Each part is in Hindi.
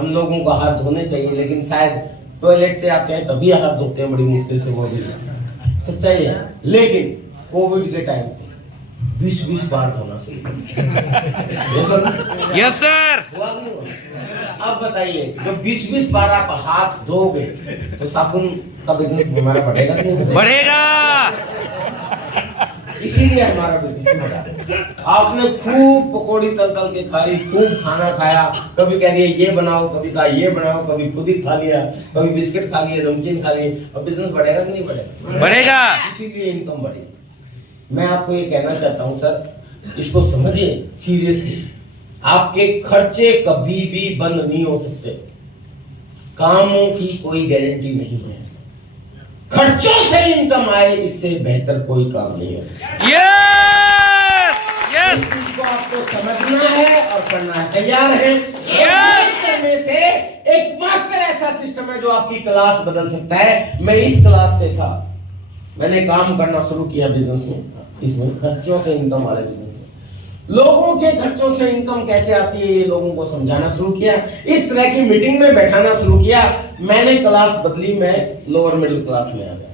हम लोगों को हाथ धोने चाहिए, लेकिन शायद टॉयलेट से आते हैं तभी हाथ धोते हैं बड़ी मुश्किल से, वो भी सच्चाई है। लेकिन कोविड के टाइम पे 20-20 बार धोना चाहिए। Yes sir. अब बताइए, जो 20-20 बार आप हाथ धोगे तो साबुन का बिजनेस हमारा बढ़ेगा कि नहीं बढ़ेगा? इसीलिए हमारा बिजनेस बढ़ा। आपने खूब पकौड़ी तल तल के खाई, खूब खाना खाया, कभी कह रही है ये बनाओ, कभी कहा ये बनाओ, कभी खुद ही खा लिया, कभी बिस्किट खा लिए, नमकीन खा लिए, और बिजनेस बढ़ेगा कि नहीं बढ़ेगा? बढ़ेगा। इसीलिए इनकम बढ़ेगी। मैं आपको ये कहना चाहता हूँ सर, इसको समझिए सीरियसली। आपके खर्चे कभी भी बंद नहीं हो सकते, कामों की कोई गारंटी नहीं है। खर्चों से इनकम आए, इससे बेहतर कोई काम नहीं हो सकता। Yes yes. इस चीज को आपको समझना है और करना है। तैयार है? यस। करने से एकमात्र ऐसा सिस्टम है जो आपकी क्लास बदल सकता है। मैं इस क्लास से था, मैंने काम करना शुरू किया बिजनेस में, इसमें खर्चों से इनकम वाले बिजनेस में। लोगों के खर्चों से इनकम कैसे आती है ये लोगों को समझाना शुरू किया, इस तरह की मीटिंग में बैठाना शुरू किया। मैंने क्लास बदली, मैं लोअर मिडिल क्लास में आ गया।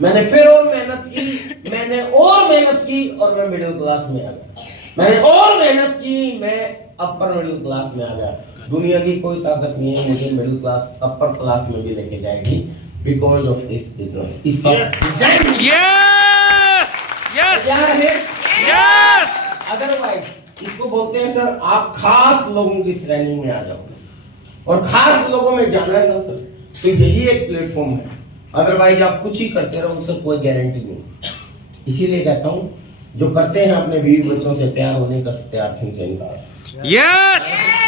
मैंने फिर और मेहनत की, मैंने और मेहनत की और मैं मिडिल क्लास में आ गया। मैंने और मेहनत की, मैं अपर मिडिल क्लास में आ गया। दुनिया की कोई ताकत नहीं है मुझे मिडिल क्लास अपर क्लास में भी लेके जाएगी, बिकॉज ऑफ दिस बिजनेस। इसका यस यस यस। अदरवाइज इसको बोलते हैं सर, आप खास लोगों की श्रेणी में आ जाओगे, और खास लोगों में जाना है ना सर, तो यही एक प्लेटफॉर्म है। अदरवाइज आप कुछ ही करते रहो, उससे कोई गारंटी नहीं। इसीलिए कहता हूँ, जो करते हैं अपने बीवी बच्चों से प्यार होने का सत्यार्थ से इनकार। Yes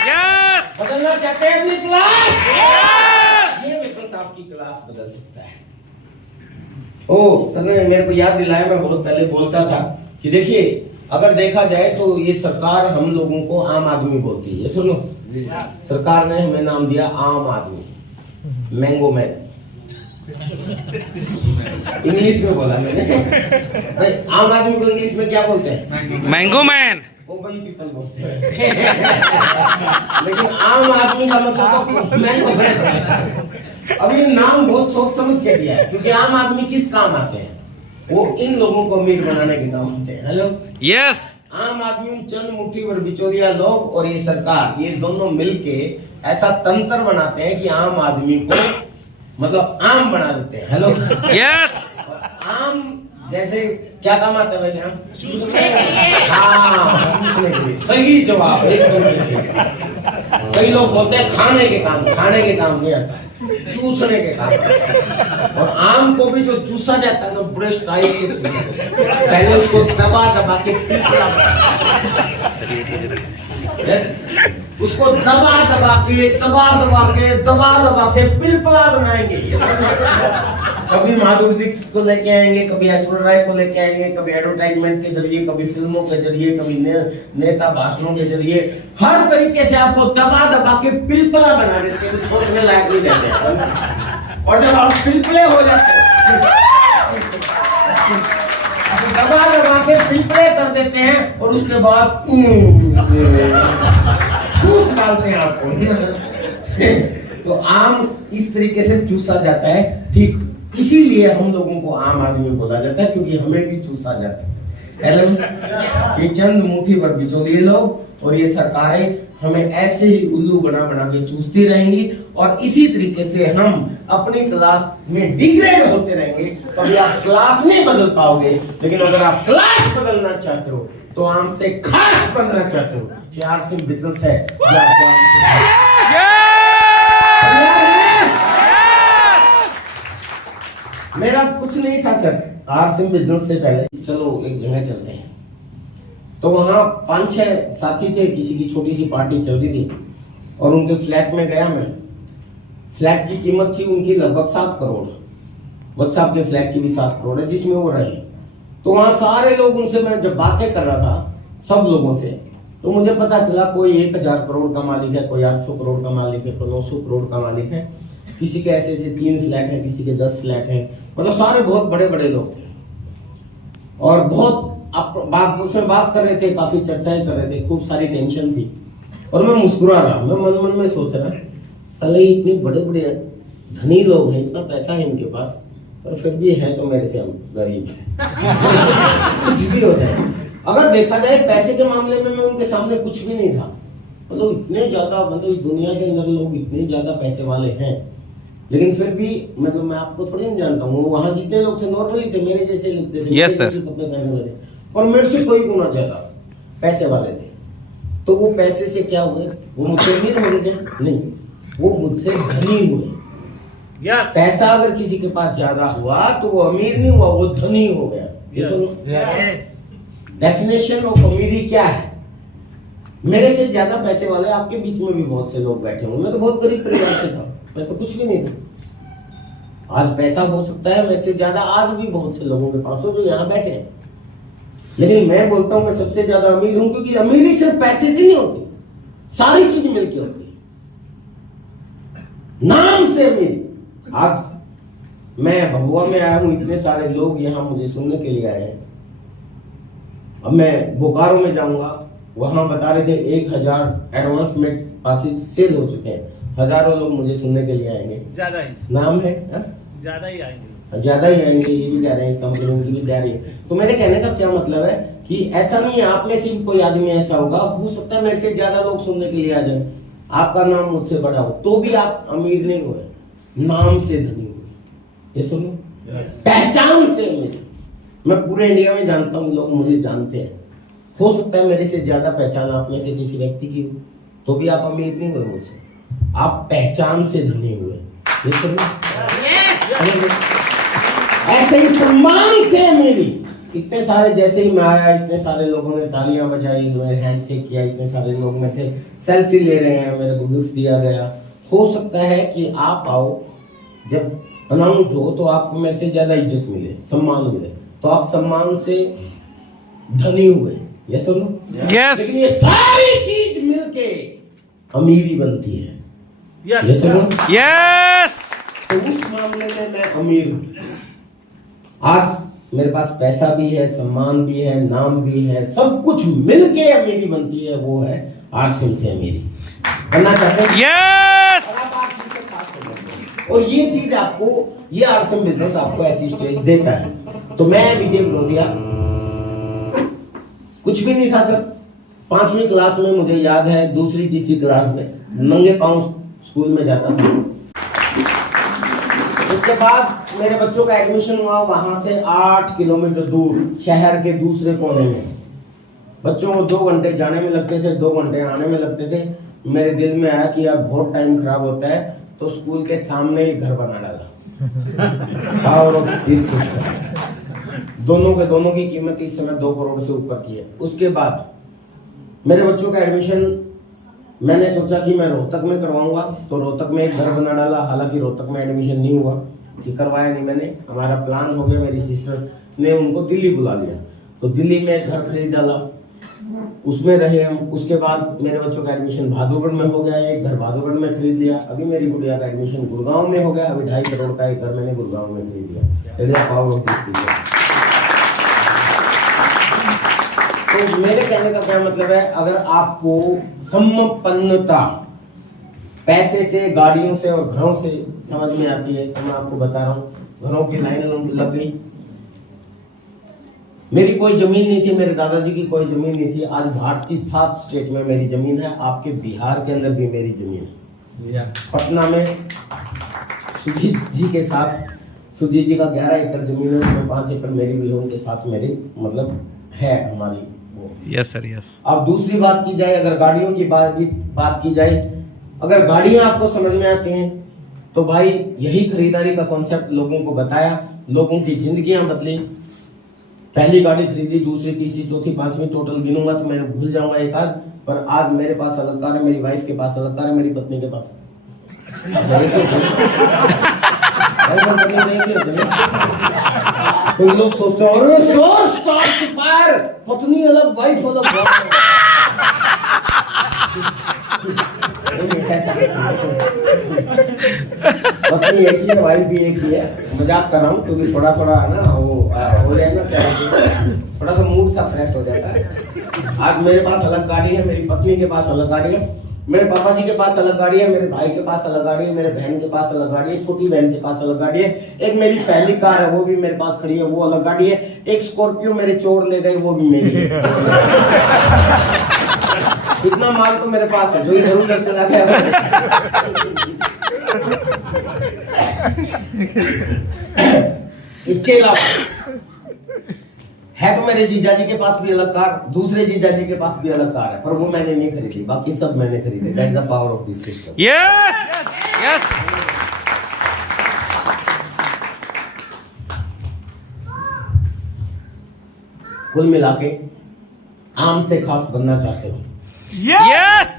yes. बदलना चाहते हैं अपनी क्लास? यस। ये बिजनेस आपकी क्लास बदल सकता है। ओ सर ने मेरे को याद दिलाया, मैं बहुत पहले बोलता था कि देखिए, अगर देखा जाए तो ये सरकार हम लोगों को आम आदमी बोलती है। ये सुनो, सरकार ने हमें नाम दिया आम आदमी, मैंगो मैन। इंग्लिश में बोला मैंने भाई, आम आदमी को इंग्लिश में क्या बोलते हैं? Mango man. कॉमन पीपल बोलते हैं। लेकिन आम आदमी का मतलब तो मैंगो मैन। अब ये नाम बहुत सोच समझ के दिया है, क्योंकि आम आदमी किस काम आते हैं? वो इन लोगों को अमीर बनाने के काम आते हैं। Hello yes. आम आदमी चंद मुट्ठी भर बिचौलिया लोग और ये सरकार, ये दोनों मिलके ऐसा तंत्र बनाते हैं कि आम आदमी को मतलब आम बना देते हैं। Hello yes. आम जैसे क्या काम आता है वैसे? हम चूसने के लिए। हाँ, चूसने के लिए। सही जवाब, एकदम सही। कई लोग बोलते हैं खाने के काम नहीं आता, चूसने के काम। और आम को भी जो चूसा जाता है ना, बड़े स्टाइल से पहले उसको दबा दबा के पिलपला, उसको दबा दबा के पिलपला बनाएंगे। कभी माधुरी दीक्षित को लेके आएंगे, कभी ऐश्वर्या राय को लेके आएंगे, कभी एडवर्टाइजमेंट के जरिए, कभी फिल्मों के जरिए, कभी नेता भाषणों के जरिए, हर तरीके से आपको दबा के पिलपला बना देते हैं, सोचने लायक नहीं रहते। और जब आप पिलपले हो जाते हैं, दबा के पिलपले कर देते हैं, और उसके बाद चूस डालते हैं आपको। तो आम इस तरीके से चूसा जाता है, ठीक इसीलिए हम लोगों को आम आदमी बोला जाता है, क्योंकि हमें भी चूसा जाता है। हेलो, ये चंद मुट्ठी भर बिचौलिए लोग और ये सरकारें हमें ऐसे ही उल्लू बना के चूसती रहेंगी, और इसी तरीके से हम अपनी क्लास में डिग्रेड होते रहेंगे। कभी आप क्लास नहीं बदल पाओगे, लेकिन अगर आप क्लास बदलना चाहते हो तो आम से खास बनना चाहते हो, प्यार से बिजनेस है। मेरा कुछ नहीं था सर, आरसिम बिजनेस से पहले चलो एक जगह चलते हैं। तो वहाँ 5-6 साथी थे, किसी की छोटी सी पार्टी चल रही थी, और उनके फ्लैट में गया मैं। फ्लैट की कीमत थी उनकी लगभग 7 करोड़। व्हाट्सएप के फ्लैट की भी 7 करोड़ है, जिसमें वो रहे। तो वहाँ सारे लोग, उनसे मैं जब बातें कर रहा था सब लोगों से, तो मुझे पता चला कोई 1000 करोड़ का मालिक है, कोई 800 करोड़ का मालिक है, कोई 900 करोड़ का मालिक है, किसी के ऐसे 3 फ्लैट हैं, किसी के 10 फ्लैट हैं, मतलब सारे बहुत बड़े बड़े लोग थे। और बहुत उसमें बात कर रहे थे, काफी चर्चाएं कर रहे थे, खूब सारी टेंशन थी। और मैं मुस्कुरा रहा, मैं मन मन में सोच रहा, साले इतने बड़े बड़े धनी लोग हैं, इतना पैसा है इनके पास, पर फिर भी है तो मेरे से हम गरीब। कुछ भी हो जाए, अगर देखा जाए पैसे के मामले में मैं उनके सामने कुछ भी नहीं था। मतलब इतने ज्यादा, मतलब इस दुनिया के अंदर लोग इतने ज्यादा पैसे वाले हैं, लेकिन फिर भी मतलब मैं आपको थोड़ी नहीं जानता हूँ, वहाँ जितने लोग थे नॉर्मली थे, मेरे जैसे लिखते थे, Yes, मेरे sir. जैसे कपड़े पहने वाले, और मेरे से कोई गुना ज्यादा पैसे वाले थे। तो वो पैसे से क्या हुए, वो मुझसे अमीर हो गए? नहीं, वो मुझसे धनी हुए। Yes. पैसा अगर किसी के पास ज्यादा हुआ तो वो अमीर नहीं हुआ, वो धनी हो गया। डेफिनेशन ऑफ अमीरी क्या है? मेरे से ज्यादा पैसे वाले आपके बीच में भी बहुत से लोग बैठे होंगे। मैं तो बहुत गरीब परिवार से था, मैं तो कुछ भी नहीं था। आज पैसा हो सकता है मेरे से ज्यादा आज भी बहुत से लोगों के पास हो जो यहाँ बैठे हैं, लेकिन मैं बोलता हूँ मैं सबसे ज्यादा अमीर हूं, क्योंकि अमीरी सिर्फ पैसे से नहीं होती, सारी चीज मिलके होती है। नाम से अमीर। आज मैं भभुआ में आया हूं, इतने सारे लोग यहाँ मुझे सुनने के लिए आए हैं। अब मैं बोकारो में जाऊंगा, वहां बता रहे थे 1000 एडवांसमेंट पासिस सेल हो चुके हैं, हजारों लोग मुझे सुनने के लिए आएंगे। ज्यादा ही, नाम है ज्यादा ही आएंगे, ज्यादा ही आएंगे, ये भी कह रहे हैं, इसका मतलब उनकी भी तैयारी है। तो मेरे कहने का क्या मतलब है कि ऐसा नहीं है आप में से कोई आदमी ऐसा होगा, हो सकता है मेरे से ज्यादा लोग सुनने के लिए आ जाए, आपका नाम मुझसे बड़ा हो, तो भी आप अमीर नहीं हुए, नाम से धनी हुए। ये सुनो, पहचान से अमीर। मैं पूरे इंडिया में जानता हूँ, लोग मुझे जानते हैं। हो सकता है मेरे से ज्यादा पहचान आप में से किसी व्यक्ति की हो, तो भी आप अमीर नहीं हुए मुझसे, आप पहचान से धनी हुए। ये सुनो, ऐसे ही सम्मान से अमीरी। इतने सारे, जैसे ही मैं आया इतने सारे लोगों ने तालियां बजाई, मेरे हैंडशेक किया, इतने सारे लोग में से सेल्फी ले रहे हैं, मेरे को गिफ्ट दिया गया। हो सकता है कि आप आओ, जब अनाउंस हो तो आपको मेरे से ज्यादा इज्जत मिले, सम्मान मिले, तो आप सम्मान से धनी हुए। ये सुनो, Yes. लेकिन ये सारी चीज मिलके अमीरी बनती है। यस ये सुनो, Yes. तो उस मामले में मैं अमीर हूं। आज मेरे पास पैसा भी है, सम्मान भी है, नाम भी है, सब कुछ मिलके अमीरी बनती है, वो है आरसीएम से अमीरी बनना चाहते हैं। Yes. और आप आरसीएम से पास हो जाते हैं। और ये चीज आपको, ये आरसीएम बिजनेस आपको ऐसी स्टेज देता है। तो मैं विजय ग्रोदिया कुछ भी नहीं था सर, 5वीं क्लास में मुझे याद है, 2री 3री क्लास में नंगे पांव स्कूल में जाता था। उसके बाद मेरे बच्चों का एडमिशन हुआ वहां से 8 किलोमीटर दूर शहर के दूसरे कोने में। बच्चों को 2 घंटे जाने में लगते थे, 2 घंटे आने में लगते थे। मेरे दिल में आया कि यार बहुत टाइम खराब होता है, तो स्कूल के सामने एक घर बना डाला। और इस दोनों की कीमत इस समय 2 करोड़ से ऊपर की है। उसके बाद मेरे बच्चों का एडमिशन मैंने सोचा कि मैं रोहतक में करवाऊंगा, तो रोहतक में एक घर बना डाला। हालांकि रोहतक में एडमिशन नहीं हुआ, कि करवाया नहीं मैंने, हमारा प्लान हो गया। मेरी सिस्टर ने उनको दिल्ली बुला लिया, तो दिल्ली में एक घर खरीद डाला, उसमें रहे हम। उसके बाद मेरे बच्चों का एडमिशन बहादुरगढ़ में हो गया, एक घर बहादुरगढ़ में खरीद लिया। अभी मेरी गुड़िया का एडमिशन गुड़गांव में हो गया, अभी 2.5 करोड़ का एक घर मैंने गुड़गांव में खरीद लिया। तो मेरे कहने का क्या मतलब है, अगर आपको संपन्नता पैसे से, गाड़ियों से और घरों से समझ में आती है, तो मैं आपको बता रहा हूँ, घरों की लाइन लग गई। मेरी कोई जमीन नहीं थी, मेरे दादाजी की कोई जमीन नहीं थी। आज भारत की 7 स्टेट में मेरी जमीन है, आपके बिहार के अंदर भी मेरी जमीन है। पटना में सुजीत जी के साथ, सुजीत जी का 11 एकड़ जमीन है, उसमें 5 एकड़ मेरी भी है, उनके साथ मेरी मतलब है हमारी। Yes, sir. Yes. अब दूसरी बात की जाए, अगर गाड़ियों की बात की जाए, अगर गाड़ियां आपको समझ में आती हैं, तो भाई यही खरीदारी का कॉन्सेप्ट लोगों को बताया, लोगों की जिंदगियां बदली। पहली गाड़ी खरीदी, 2री 3री 4थी 5वीं टोटल गिनूंगा तो मैं भूल जाऊंगा एक आध, पर आज मेरे पास अलग कार है, मेरी वाइफ के पास अलग कार है, मेरी पत्नी के पास। कोई लोग सोचते हैं अरे सो स्टार्ट फायर, पत्नी अलग वाइफ अलग। पत्नी एक ही है, वाइफ भी एक ही है। मजाक कर रहा हूँ, क्योंकि थोड़ा है ना, वो हो जाए ना, क्या थोड़ा सा मूड सा फ्रेश हो जाता है। आज मेरे पास अलग गाड़ी है, मेरी पत्नी के पास अलग गाड़ी है। मेरे पापा जी के पास अलग गाड़ी है, मेरे भाई के पास अलग गाड़ी है, मेरे बहन के पास अलग गाड़ी है, छोटी बहन के पास अलग गाड़ी है, एक मेरी पहली कार है वो भी मेरे पास खड़ी है, वो अलग गाड़ी है, एक स्कॉर्पियो मेरे चोर ले गए वो भी मेरी है। इतना माल तो मेरे पास है, जो इधर उधर चला गया। इसके अलावा है तो मेरे जीजा जी के पास भी अलग कार, दूसरे जीजा जी के पास भी अलग कार है, पर वो मैंने नहीं खरीदी, बाकी सब मैंने खरीदे। That is the power of this system. Yes yes कुल मिला के आम से खास बनना चाहते हो, यस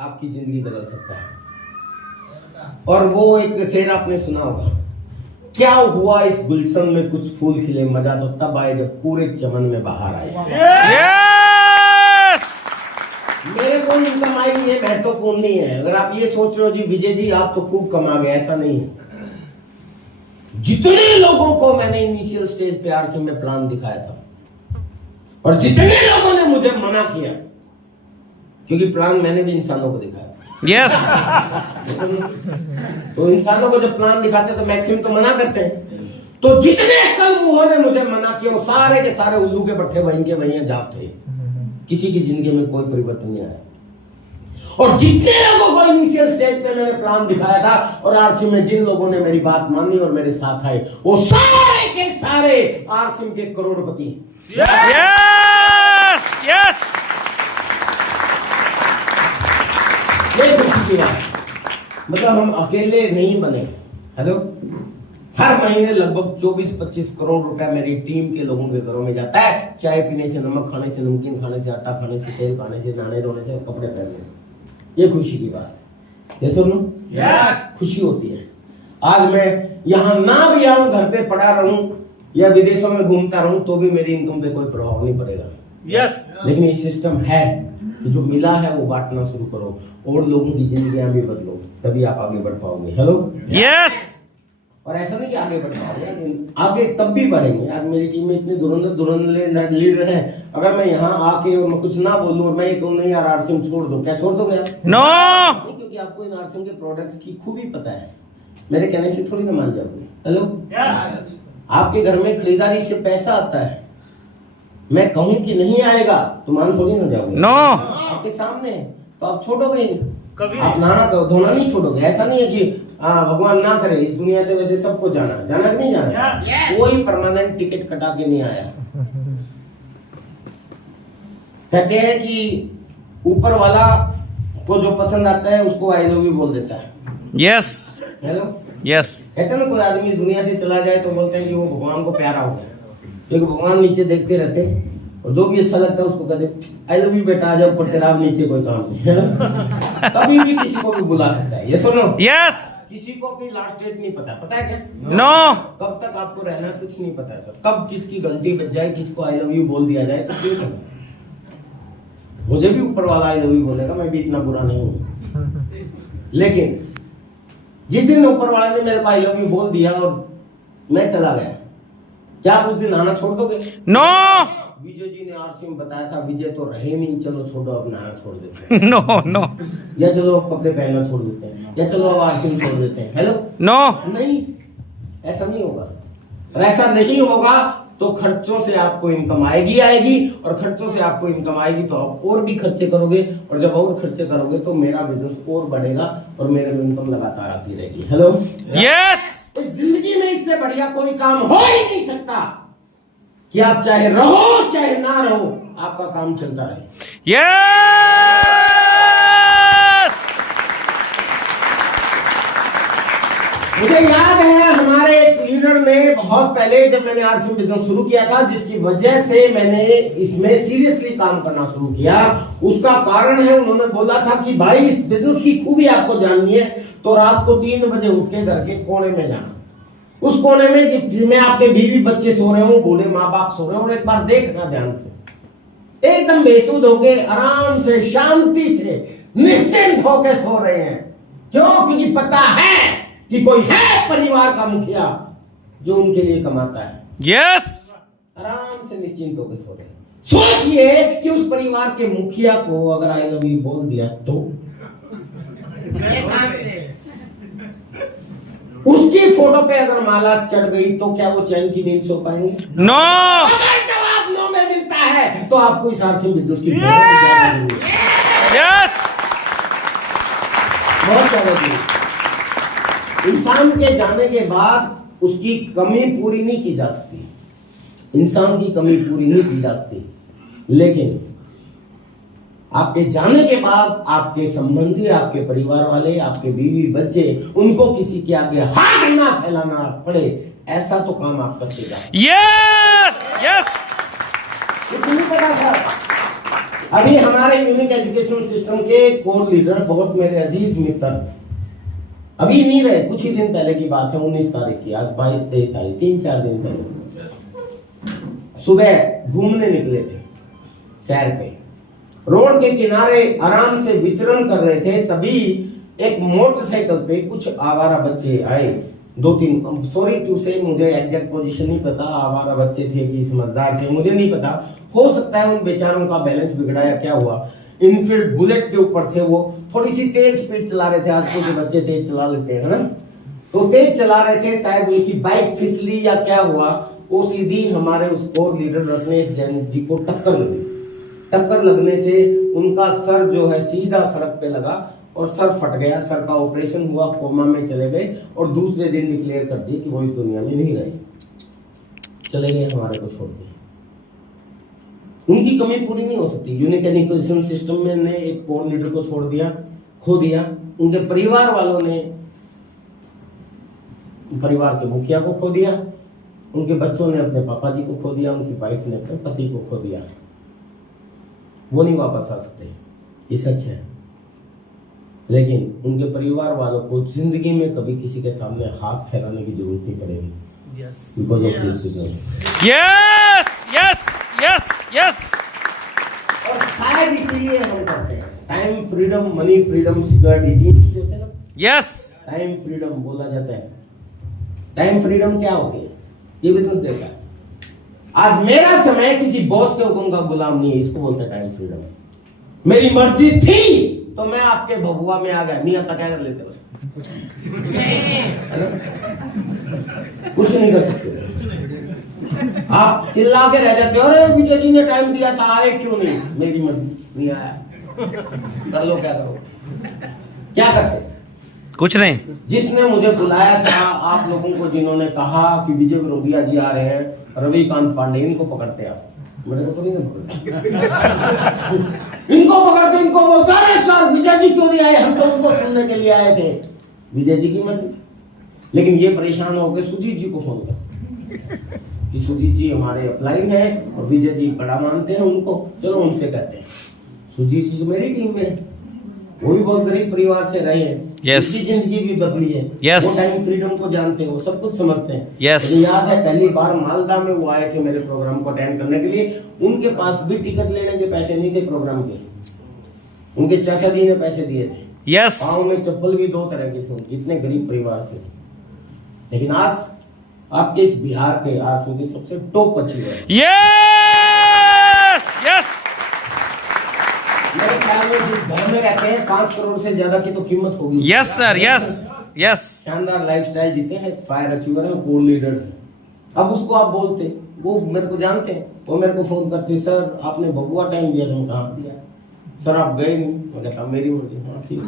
आपकी जिंदगी बदल सकता है। और वो एक शेर आपने सुना होगा, क्या हुआ इस गुलशन में कुछ फूल खिले, मजा तो तब आए जब पूरे चमन में बाहर आए। यस मेरे को इनकम आई ये महत्वपूर्ण नहीं है। अगर आप ये सोच रहे हो जी विजय जी आप तो खूब कमा गए, ऐसा नहीं है। जितने लोगों को मैंने इनिशियल स्टेज पे आरसी में प्लान दिखाया था और जितने लोगों ने मुझे मना किया, क्योंकि प्लान मैंने भी इंसानों को दिखाया, यस तो इंसानों को जब प्लान दिखाते तो मैक्सिमम तो मना करते हैं। तो जितने कल मुंहों ने मुझे मना किया वो सारे के सारे उल्लू के पट्टे वहीं के वहीं जाप थे, किसी की जिंदगी में कोई परिवर्तन नहीं आया। और जितने लोगों को इनिशियल स्टेज पे मैंने प्लान दिखाया था और आरसी में जिन लोगों ने मेरी बात मानी और मेरे साथ आए, वो सारे के सारे आरसी के करोड़पति। यस यस ये खुशी की बात, मतलब हम अकेले नहीं बने। हेलो, हर महीने लगभग 24-25 करोड़ रुपया मेरी टीम के लोगों के घरों में जाता है, चाय पीने से, नमक खाने से, नमकीन खाने से, आटा खाने से, तेल खाने से, नहाने धोने से, कपड़े पहनने से। ये खुशी की बात है, ये सुनो, खुशी होती है। आज मैं यहाँ ना भी आऊं, घर पे पड़ा रहूं या विदेशों में घूमता रहूं तो भी मेरी इनकम पे कोई प्रभाव नहीं पड़ेगा। यस लेकिन ये सिस्टम है कि जो मिला है वो बांटना शुरू करो और लोगों की जिंदगियां भी बदलो, तभी आप आगे बढ़ पाओगे। हेलो, यस और ऐसा नहीं कि आगे बढ़ पाओगे, आगे तब भी बढ़ेंगे। आज मेरी टीम में इतने धुरंधर लीडर हैं, अगर मैं यहाँ आके और मैं कुछ ना बोलूं और मैं ये कहूं नहीं यार आरसीएम छोड़ दो, क्या छोड़ दोगे आप? नो, क्योंकि आपको इन आरसीएम के प्रोडक्ट्स की खूबी पता है, मेरे कहने से थोड़ी ना मान जाओगे। हेलो, आपके घर में खरीदारी से पैसा आता है, मैं कहूं कि नहीं आएगा तो मान थोड़ी ना जाओगे। नो, आपके सामने है, तो आप छोड़ोगे नहीं, कभी आप नहाना धोना नहीं छोड़ोगे। ऐसा नहीं है कि भगवान ना करे, इस दुनिया से वैसे सबको जाना कि नहीं जाना। कोई परमानेंट टिकट कटा के नहीं आया। कहते हैं कि ऊपर वाला को जो पसंद आता है उसको आई लव यू बोल देता है। यस हेलो, यस कहते हैं ना कोई आदमी इस दुनिया से चला जाए तो बोलते हैं कि वो भगवान को प्यारा हो गया, क्योंकि भगवान नीचे देखते रहते हैं और जो भी अच्छा लगता है उसको कहते आई लव यू बेटा, आ जाओ पर तेरा अब नीचे कोई काम नहीं। कभी भी किसी को भी बुला सकता है। ये सुनो, यस किसी को अपनी लास्ट डेट नहीं पता, पता है क्या? नो, कब तक आपको रहना है कुछ नहीं पता है सर, कब किसकी घंटी बज जाए, किसको आई लव यू बोल दिया जाए कुछ नहीं पता। मुझे भी ऊपर वाला आई लव यू बोलेगा, मैं भी इतना बुरा नहीं हूं। लेकिन जिस दिन ऊपर वाले ने मेरे को आई लव यू बोल दिया और मैं चला गया, क्या आप उस दिन नहाना छोड़ दोगे? नो, विजय जी ने आरसी में बताया था, विजय तो रहे नहीं, चलो छोड़ो अब नहाना छोड़ देते हैं, नो, नो, या चलो अब कपड़े पहनना छोड़ देते हैं, या चलो अब आरसी में छोड़ देते हैं। हेलो, नो, नहीं, ऐसा नहीं होगा। और ऐसा नहीं होगा तो खर्चों से आपको इनकम आएगी और खर्चों से आपको इनकम आएगी तो आप और भी खर्चे करोगे, और जब और खर्चे करोगे तो मेरा बिजनेस और बढ़ेगा और मेरे में इनकम लगातार आती रहेगी। हेलो, यस इस जिंदगी में इससे बढ़िया कोई काम हो ही नहीं सकता कि आप चाहे रहो चाहे ना रहो, आपका काम चलता रहे। यस मुझे याद है हमारे एक लीडर ने बहुत पहले जब मैंने आरसी बिजनेस शुरू किया था, जिसकी वजह से मैंने इसमें सीरियसली काम करना शुरू किया, उसका कारण है उन्होंने बोला था कि भाई इस बिजनेस की खूबी आपको जाननी है तो रात को 3 बजे उठ के घर के कोने में जाना, उस कोने में जिसमें आपके बीवी बच्चे सो रहे हो, बूढ़े माँ बाप सो रहे हो, और एक बार देखना ध्यान से, एकदम बेसुध होके आराम से शांति से निश्चिंत होके सो रहे हैं। क्यों? क्योंकि पता है कि कोई है परिवार का मुखिया जो उनके लिए कमाता है। यस आराम से निश्चिंत होकर सो रहे हैं। सोचिए कि उस परिवार के मुखिया को अगर आई लव यू बोल दिया तो उसकी फोटो पे अगर माला चढ़ गई तो क्या वो चैन की नींद सो पाएंगे? नो। अगर जवाब नो में मिलता है तो आपको इस आरसी बिजनेस की बहुत यस। ज्यादा जरूरी। इंसान के जाने के बाद उसकी कमी पूरी नहीं की जा सकती, इंसान की कमी पूरी नहीं की जा सकती, लेकिन आपके जाने के बाद आपके संबंधी, आपके परिवार वाले, आपके बीवी बच्चे, उनको किसी के आगे हाथ ना फैलाना पड़े, ऐसा तो काम आप करते जाओ। Yes yes. कुछ नहीं पता था। अभी हमारे यूनिक एजुकेशन सिस्टम के कोर लीडर, बहुत मेरे अजीज मित्र, अभी नहीं रहे, कुछ ही दिन पहले की बात है, 19 तारीख की, आज 22-23 तारीख, 3-4 दिन पहले सुबह घूमने निकले थे सैर पे, रोड के किनारे आराम से विचरण कर रहे थे, तभी एक मोटरसाइकिल पे कुछ आवारा बच्चे आए, 2-3, सॉरी टू से, मुझे एग्जैक्ट पोजीशन नहीं पता, आवारा बच्चे थे कि समझदार थे मुझे नहीं पता, हो सकता है उन बेचारों का बैलेंस बिगड़ा या क्या हुआ। इनफील्ड बुलेट के ऊपर थे, वो थोड़ी सी तेज स्पीड चला रहे थे, आजकल के बच्चे तेज चला लेते हैं ना, तो तेज चला रहे थे, शायद उनकी बाइक फिसली या क्या हुआ, वो सीधी हमारे उस कोर लीडर रत्नेश जैन जी को टक्कर लगी। टक्कर लगने से उनका सर जो है सीधा सड़क पे लगा और सर फट गया, सर का ऑपरेशन हुआ, कोमा में चले गए और दूसरे दिन डिक्लेयर कर दिए कि वो इस दुनिया में नहीं रहे, चले गए, हमारे को छोड़ दिया। उनकी कमी पूरी नहीं हो सकती। यूनिक एजुकेशन सिस्टम में ने एक कोर लीडर को छोड़ दिया, खो दिया, उनके परिवार वालों ने परिवार के मुखिया को खो दिया, उनके बच्चों ने अपने पापा जी को खो दिया, उनकी वाइफ ने अपने पति को खो दिया, वो नहीं वापस आ सकते, ये सच है। लेकिन उनके परिवार वालों को जिंदगी में कभी किसी के सामने हाथ फैलाने की जरूरत नहीं पड़ेगी। Because of this business. Yes yes yes yes. और शायद इसीलिए हम करते हैं। Time freedom, money freedom, security, 3 चीज होते हैं ना। यस। टाइम फ्रीडम बोला जाता है। टाइम फ्रीडम क्या होती है? ये बिजनेस देता है। आज मेरा समय किसी बॉस के हुक्म का गुलाम नहीं है, इसको बोलते हैं टाइम फ्रीडम। मेरी मर्जी थी तो मैं आपके भभुआ में आ गया, मियां क्या कर लेते हो? कुछ नहीं कर सकते। आप चिल्ला के रह जाते हो, अरे विजय जी ने टाइम दिया था, आए क्यों नहीं? मेरी मर्जी, नहीं आया, कर लो क्या करो। क्या करते? कुछ नहीं। जिसने मुझे बुलाया था, आप लोगों को जिन्होंने कहा कि विजय विरोधिया जी आ रहे हैं, रविकांत पांडे, इनको पकड़ते आप, मेरे को तो नहीं पकड़ते। इनको पकड़ते, इनको बोलते अरे सर विजय जी क्यों नहीं आए, हम तो उनको सुनने के लिए आए थे। विजय जी की मर्जी। लेकिन ये परेशान हो गए, सुजीत जी को फोन कर कि सुजीत जी हमारे अपलाइन है और विजय जी बड़ा मानते हैं उनको, चलो उनसे कहते हैं। सुजीत जी तो मेरी टीम में है, वो भी बहुत गरीब परिवार से रहे हैं, Yes. उनकी जिंदगी भी बदली है। Yes. वो टाइम फ्रीडम को जानते हैं, वो सब कुछ समझते हैं। Yes. मुझे याद है पहली बार मालदा में वो आए थे मेरे प्रोग्राम को अटेंड करने के लिए, उनके पास भी टिकट लेने के पैसे नहीं थे प्रोग्राम के, उनके चाचा जी ने पैसे दिए थे। यस। पाँव में चप्पल भी 2 तरह की थी, इतने गरीब परिवार से। लेकिन आज आपके इस बिहार के आज उनकी सबसे टॉप अचीवर है। Yes yes. मेरे ख्याल में जिस घर में रहते हैं 5 करोड़ से ज्यादा की तो कीमत होगी। Yes sir, yes yes. शानदार लाइफस्टाइल जीते हैं, फायर अचीवर हैं, कोर लीडर्स हैं। अब उसको आप बोलते, वो मेरे को जानते हैं, वो मेरे को फोन करते, सर आपने बबुआ टाइम दिया, तुम कहाँ दिया? सर आप गए नहीं। मैं कहता मेरी मर्जी। हाँ ठीक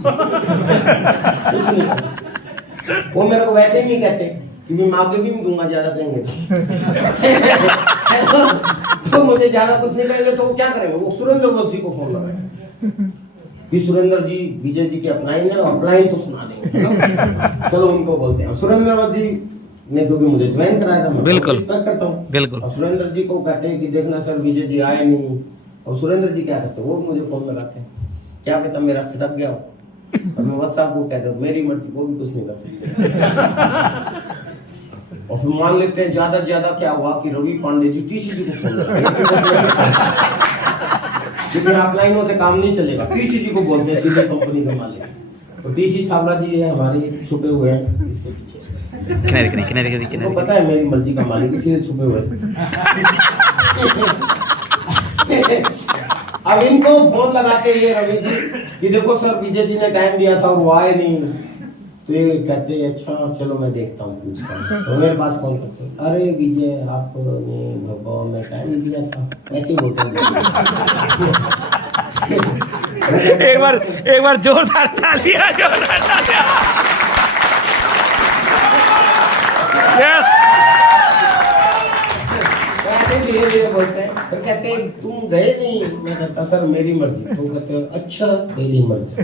कुछ नहीं। वो मेरे को वैसे ही नहीं कहते कि मैं आगे भी नहीं दूंगा, ज्यादा कहेंगे तो मुझे ज्यादा कुछ नहीं कहेंगे तो वो क्या करेंगे? वो सुरेंद्र बस जी को फोन लगाए कि सुरेंद्र जी विजय जी के अपलाइन है, अपलाइन तो सुना देंगे। चलो उनको बोलते हैं। सुरेंद्र बस जी ने क्योंकि मुझे ज्वाइन कराया था, मैं बिल्कुल रिस्पेक्ट करता हूँ। बिल्कुल। और सुरेंद्र जी को कहते हैं कि देखना सर विजय जी आए नहीं, और सुरेंद्र जी क्या करते हैं, वो मुझे फोन लगाते हैं, क्या कहता मेरा सेटअप गया हो, और मैं बस साहब को कहता हूँ मेरी मर्जी, वो भी कुछ नहीं कर सकते। और फिर मान लेते हैं ज्यादा ज्यादा क्या हुआ कि रवि पांडे जी टीसी जी को फोन किसी ऑफलाइनों से काम नहीं चलेगा, टीसी जी को बोलते हैं, सीधे कंपनी का मालिक। तो टीसी छावला जी है हमारे, छुपे हुए हैं इसके पीछे। किनारे पता है मेरी मर्जी का मालिक, इसीलिए छुपे हुए। अब इनको फोन लगाते हैं रवि जी कि देखो सर विजय जी ने टाइम दिया था और वो आए नहीं, तो ये कहते हैं अच्छा चलो मैं देखता हूँ पूछता हूँ। तो मेरे पास फोन करते हैं, अरे विजय आपने भगवान ने टाइम दिया था, ऐसे ही बोलते हैं। एक बार जोरदार तालियां, जोरदार तालियां। यस ऐसे धीरे धीरे बोलते हैं, फिर कहते हैं तुम गए नहीं, मैं कहता सर मेरी मर्जी, तो कहते हैं अच्छा तेरी मर्जी।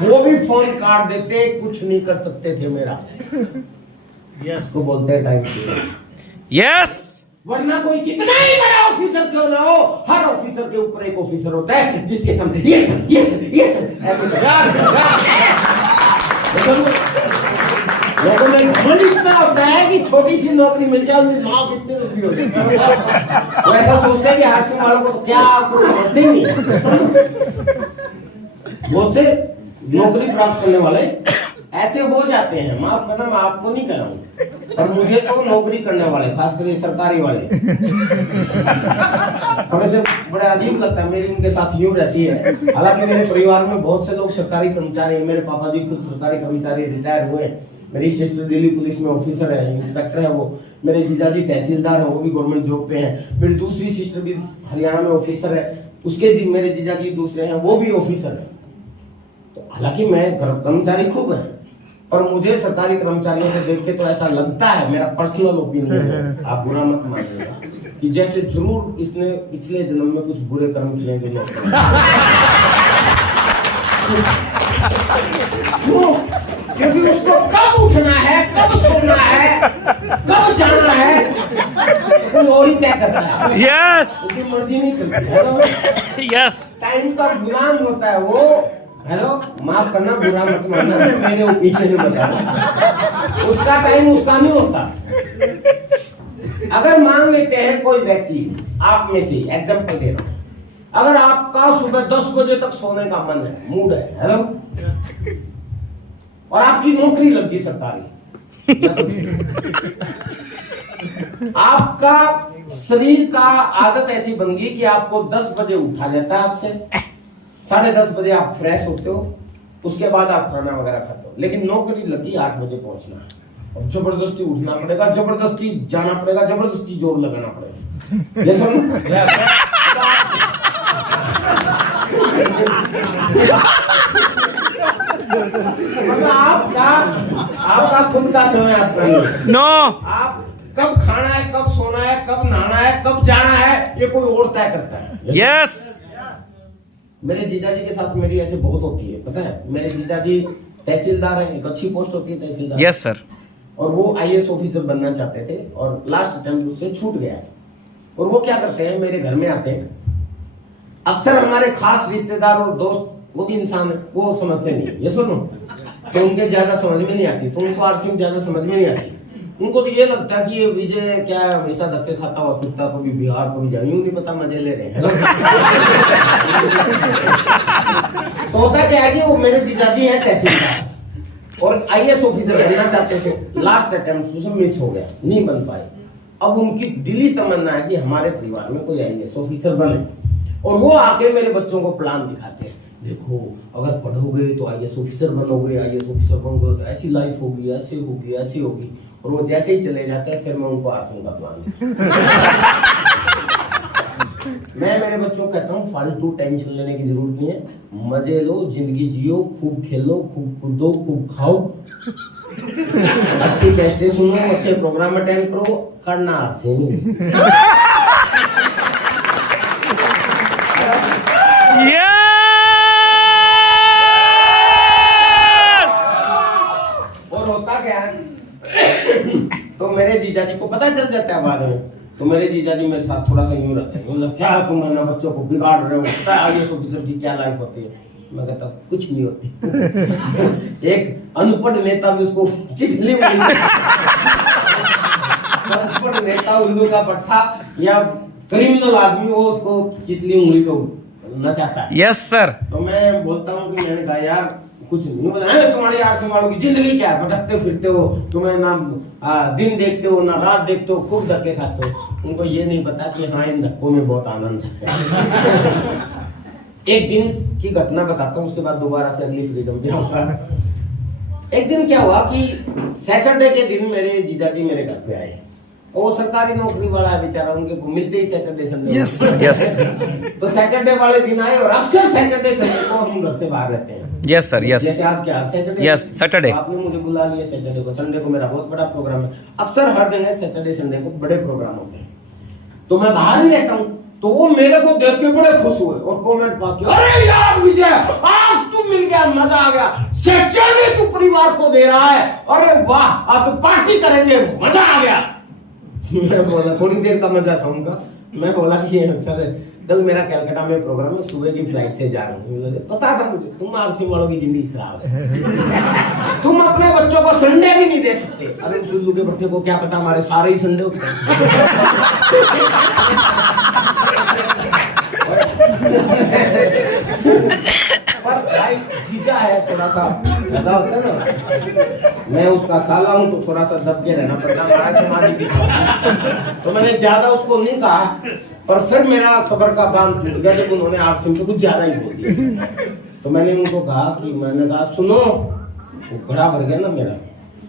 वो भी फोन काट देते, कुछ नहीं कर सकते थे मेरा। यस तो बोलते हैं टाइम यस वरना कोई कितना ही बड़ा ऑफिसर क्यों ना हो, हर ऑफिसर के ऊपर एक ऑफिसर होता है जिसके सामने ये सर ये सर ये सर ऐसे लोगों में घमंड इतना होता है कि छोटी सी नौकरी मिल जाए उनकी माँ कितनी रुपये होती है। वो ऐसा सोचते हैं कि हर सिंह वालों को तो क्या कुछ समझते ही नहीं। बहुत से नौकरी प्राप्त करने वाले ऐसे हो जाते हैं, माफ करना मैं आपको नहीं कह रहा हूँ, और मुझे तो नौकरी करने वाले खासकर सरकारी वाले थोड़े से बड़े अजीब लगता है। मेरी उनके साथ यूं रहती है, हालांकि मेरे परिवार में बहुत से लोग सरकारी कर्मचारी हैं। मेरे पापा जी खुद सरकारी कर्मचारी रिटायर हुए, मेरी सिस्टर दिल्ली पुलिस में ऑफिसर है, इंस्पेक्टर है वो, मेरे जीजाजी तहसीलदार हैं, वो भी गवर्नमेंट जॉब पे हैं, फिर दूसरी सिस्टर भी हरियाणा में ऑफिसर है, उसके मेरे जीजाजी दूसरे हैं वो भी ऑफिसर है। तो हालांकि मैं कर्मचारी खूब है, पर मुझे सरकारी कर्मचारियों को देख के तो ऐसा लगता है, मेरा पर्सनल ओपिनियन है, आप बुरा मत मानिएगा, कि जैसे जरूर इसने पिछले जन्म में कुछ बुरे कर्म किए हैं। क्योंकि उसको कब उठना है, कब सोना है, कब जाना है, तो कोई और ही तय करता है। यस उसकी मर्जी नहीं चलती है। यस टाइम का गुलाम होता है वो। हेलो माफ करना, बुरा मत मानना, मेरे ओपिनियन में बता रहा हूं। उसका टाइम उसका नहीं होता। अगर मान लेते हैं कोई व्यक्ति, आप में से एग्जांपल दे रहा हूं, अगर आपका सुबह 10 बजे तक सोने का मन है, मूड है, हेलो, और आपकी नौकरी लग गई सरकारी, आपका शरीर का आदत ऐसी बन गई कि आपको 10 बजे उठा जाता है, आपसे 10:30 बजे आप फ्रेश होते हो, उसके बाद आप खाना वगैरह खाते हो, लेकिन नौकरी लगी 8 बजे पहुंचना है, और जबरदस्ती उठना पड़ेगा, जबरदस्ती जाना पड़ेगा, जबरदस्ती जोर लगाना पड़ेगा। ये सुन मतलब आपका खुद का समय आपका नहीं है। नो आप कब खाना है, कब सोना है, कब नहाना है, कब जाना है, ये कोई और तय करता है। यस मेरे जीजाजी के साथ मेरी ऐसे बहुत होती है, पता है, मेरे जीजाजी तहसीलदार है, एक अच्छी पोस्ट होती है तहसीलदार। Yes sir. और वो IAS ऑफिसर बनना चाहते थे और लास्ट अटेम्प्ट उससे छूट गया। और वो क्या करते हैं, मेरे घर में आते हैं, अक्सर हमारे खास रिश्तेदार और दोस्त, वो भी इंसान है, वो समझते नहीं है, ये सुनो, तो उनके ज्यादा समझ में नहीं आती, तो उनको आरसी ज्यादा समझ में नहीं आती। उनको तो ये लगता है कि ये विजय क्या हमेशा धक्के खाता हुआ फिरता, कभी बिहार कभी जाए, यूं नहीं पता मजे ले रहे हैं। तो होता क्या है कि वो मेरे जीजाजी हैं तहसीलदार और IAS ऑफिसर बनना चाहते थे, लास्ट अटेम्प्ट उसमें मिस हो गया, नहीं बन पाए। अब उनकी दिली तमन्ना है कि हमारे परिवार में कोई IAS ऑफिसर बने, और वो आके मेरे बच्चों को प्लान दिखाते हैं, देखो अगर पढ़ोगे तो IAS ऑफिसर बनोगे, IAS ऑफिसर बनोगे तो ऐसी लाइफ होगी, ऐसी होगी, ऐसी होगी। और वो जैसे ही चले जाते हैं, फिर मैं उनको आरसन का प्लान मैं मेरे बच्चों को कहता हूँ फालतू टेंशन लेने की जरूरत नहीं है, मजे लो, जिंदगी जियो, खूब खेलो, खूब कूदो, खूब खाओ, अच्छी टेस्टें सुनो, अच्छे प्रोग्राम अटेंड करो, करना आरसन। तो मेरे जीजाजी को पता चल जाता है बाद में, तो मेरे जीजाजी मेरे साथ थोड़ा सा यूं रहते हैं, मतलब क्या तुम है ना बच्चों को बिगाड़ रहे हो, IAS ऑफिसर की क्या लाइफ होती है। मैं कहता कुछ नहीं होती। एक अनपढ़ नेता भी उसको चिखली अनपढ़ नेता, उल्लू का पट्टा या क्रिमिनल आदमी, वो उसको चितली उंगली को नचाता है। Yes sir. तो मैं बोलता हूँ कि मैंने कहा यार कुछ नहीं बताया, तुम्हारी आरसी वालों की जिंदगी क्या है, भटकते फिरते हो, तुम्हें ना दिन देखते हो ना रात देखते हो, खूब धक्के खाते हो। उनको ये नहीं पता कि हाँ इन धक्कों में बहुत आनंद है। एक दिन की घटना बताता हूँ, उसके बाद दोबारा से अगली फ्रीडम पे आऊंगा। एक दिन क्या हुआ कि सैटरडे के दिन मेरे जीजाजी मेरे घर पे आए। वो सरकारी नौकरी वाला है बेचारा, उनके मिलते ही सैटरडे संडे। यस यस तो सैटरडे वाले दिन आए और अक्सर सैटरडे संडे को हम घर से बाहर रहते हैं। यस सर यस जैसे आज क्या सैटरडे, यस सैटरडे। आपने मुझे बुला लिया सैटरडे को, संडे को मेरा बहुत बड़ा प्रोग्राम है। अक्सर हर जगह सैटरडे संडे को बड़े प्रोग्राम होते हैं, तो मैं बाहर ही रहता हूँ। तो वो मेरे को देख के बड़े खुश हुए और कमेंट पास किया, अरे यार विजय आज तू मिल गया, मजा आ गया, सैटरडे तू परिवार को दे रहा है, अरे वाह आज तो पार्टी करेंगे, मजा आ गया। मैं बोला थोड़ी देर का मजा था उनका। मैं बोला कि सर कल मेरा कलकत्ता में प्रोग्राम है, सुबह की फ्लाइट से जा रहा हूँ। पता था मुझे तुम आरसी वालों की जिंदगी खराब है, तुम अपने बच्चों को संडे भी नहीं दे सकते। अरे उस उल्लू के बच्चे को क्या पता हमारे सारे ही संडे होते हैं। पर भाई जीजा है, थोड़ा सा ज्यादा होता है ना, मैं उसका साला हूँ तो थोड़ा सा दब के रहना पड़ता है, हमारा सामाजिक हिस्सा। तो मैंने ज्यादा उसको नहीं कहा, पर फिर मेरा सबर का बांध टूट गया जब उन्होंने आरसी में कुछ ज्यादा ही बोल दिया। तो मैंने उनको कहा कि मैंने कहा सुनो, वो बड़ा भर गया ना मेरा।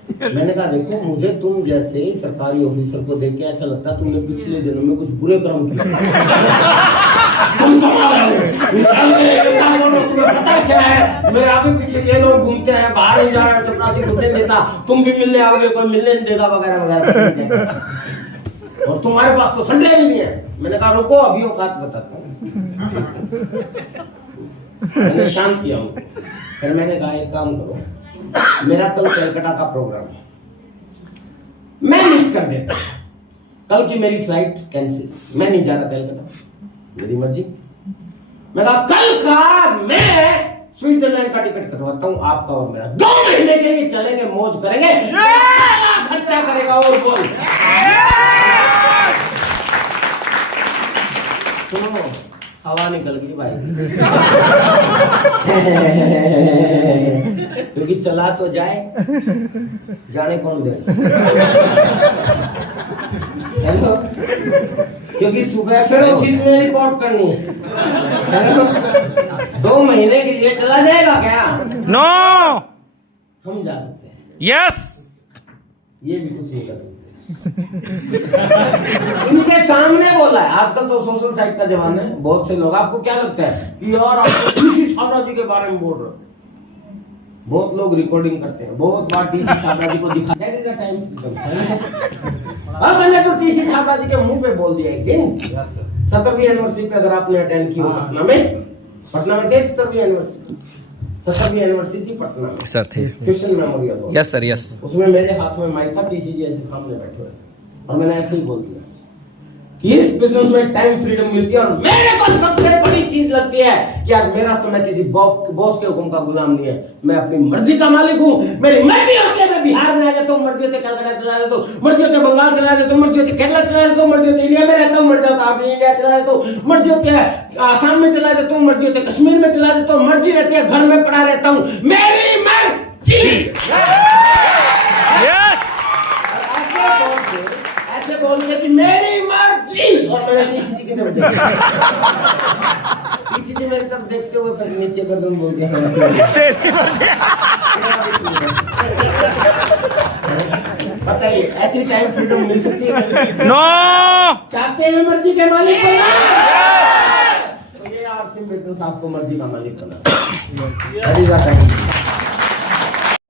मैंने कहा देखो मुझे तुम जैसे सरकारी ऑफिसर को देख के ऐसा लगता है तुमने पिछले जन्म में कुछ बुरे कर्म किए। पता क्या है, मेरे अभी पीछे ये लोग घूमते हैं, बाहर ही जा रहे हैं, चपरासी घूमने देता, तुम भी मिलने आओगे, कोई मिलने नहीं देगा वगैरह वगैरह, और तुम्हारे पास तो संडे भी नहीं है। मैंने कहा रुको अभी औकात बताता हूँ। मैंने शांत किया हूँ, फिर मैंने कहा एक काम करो, मेरा कल कलकत्ता का प्रोग्राम है, मैं मिस कर देता, कल की मेरी फ्लाइट कैंसिल, मैं नहीं जा रहा कलकत्ता, मेरी मर्जी। मैं कहा कल का मैं स्विट्जरलैंड का टिकट कटवाता हूँ आपका और मेरा, 2 महीने के लिए चलेंगे, मौज करेंगे, खर्चा करेगा और बोल। सुनो हवा निकल गई भाई। क्योंकि चला तो जाए, जाने कौन दे। हेलो, क्योंकि सुबह फिर ऑफिस में रिपोर्ट करनी है। 2 महीने के लिए चला जाएगा क्या? नो हम जा सकते हैं, यस ये भी कुछ नहीं कर सकते। इनके सामने बोला है। आजकल तो सोशल साइट का जमाना है, बहुत से लोग, आपको क्या लगता है कि यार आप डीसी छाबड़ा जी के बारे में बोल रहे हो? बहुत लोग रिकॉर्डिंग करते हैं, बहुत बार डीसी छाबड़ा जी को दिखा, मैंने तो डीसी छाबड़ा जी के मुंह पे बोल दिया एक दिन 17वीं एनिवर्सरी पे, अगर आपने अटेंड की हो पटना में थे 17वीं एनिवर्सरी, 17वीं एनिवर्सरी थी पटना में सर थी, Christian memorial. Yes sir yes. उसमें मेरे हाथ में माइक था, टीसी जी ऐसे सामने बैठे हुए, और मैंने ऐसे ही बोल दिया कि इस बिजनेस में टाइम फ्रीडम मिलती है, और मेरे को सबसे बड़ी चीज लगती है कि आज मेरा समय किसी बॉस के हुक्म का गुलाम नहीं है, मैं अपनी मर्जी का मालिक हूँ। मेरी मर्जी होती है मैं बिहार में आ जाता हूँ, मर्जी होती है कलकत्ता चला जाता हूँ, मर्जी होती है बंगाल चला जाता हूँ, मर्जी होती है केरला चला जाता हूँ, मर्जी होती है इंडिया में रहता हूँ, मर्जी होता है इंडिया चला जाता हूँ, मर्जी होती है आसाम में चला जाता हूँ, मर्जी होती है कश्मीर में चला जाता हूँ, मर्जी रहती है घर में पड़ा रहता हूँ, मेरी मर्जी। ऐसे बोल के कि मेरी मर्जी, और मैंने टीसी जी की तरफ देखा, टीसी जी मेरी तरफ देखते हुए फिर नीचे गर्दन बोल दिया, बताइए ऐसी टाइम फ्रीडम मिल सकती है? नो चाहते हैं मर्जी के मालिक बनना, तो ये आरसी बिजनेस आपको मर्जी का मालिक बना।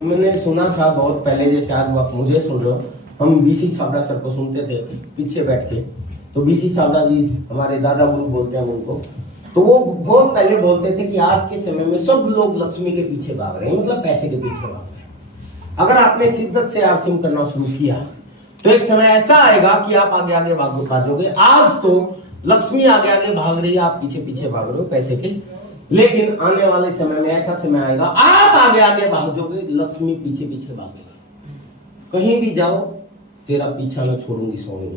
मैंने सुना था बहुत पहले, जैसे आज आप मुझे सुन रहे हो, हम बीसी छाबड़ा सर को सुनते थे पीछे बैठ के, तो बीसी छाबड़ा जी हमारे दादा गुरु बोलते हैं उनको, तो वो बहुत पहले बोलते थे कि आज के समय में सब लोग लक्ष्मी के पीछे भाग रहे हैं, मतलब पैसे के पीछे भाग रहे हैं। अगर आपने शिद्दत से आरसीम करना शुरू किया तो एक समय ऐसा आएगा कि आप आगे आगे भागोगे। आज तो लक्ष्मी आगे आगे भाग रही है, आप पीछे पीछे भाग रहे हो पैसे के, लेकिन आने वाले समय में ऐसा समय आएगा आप आगे आगे भागोगे, लक्ष्मी पीछे पीछे भागेगी। कहीं भी जाओ तेरा पीछा न छोड़ूंगी सोनी।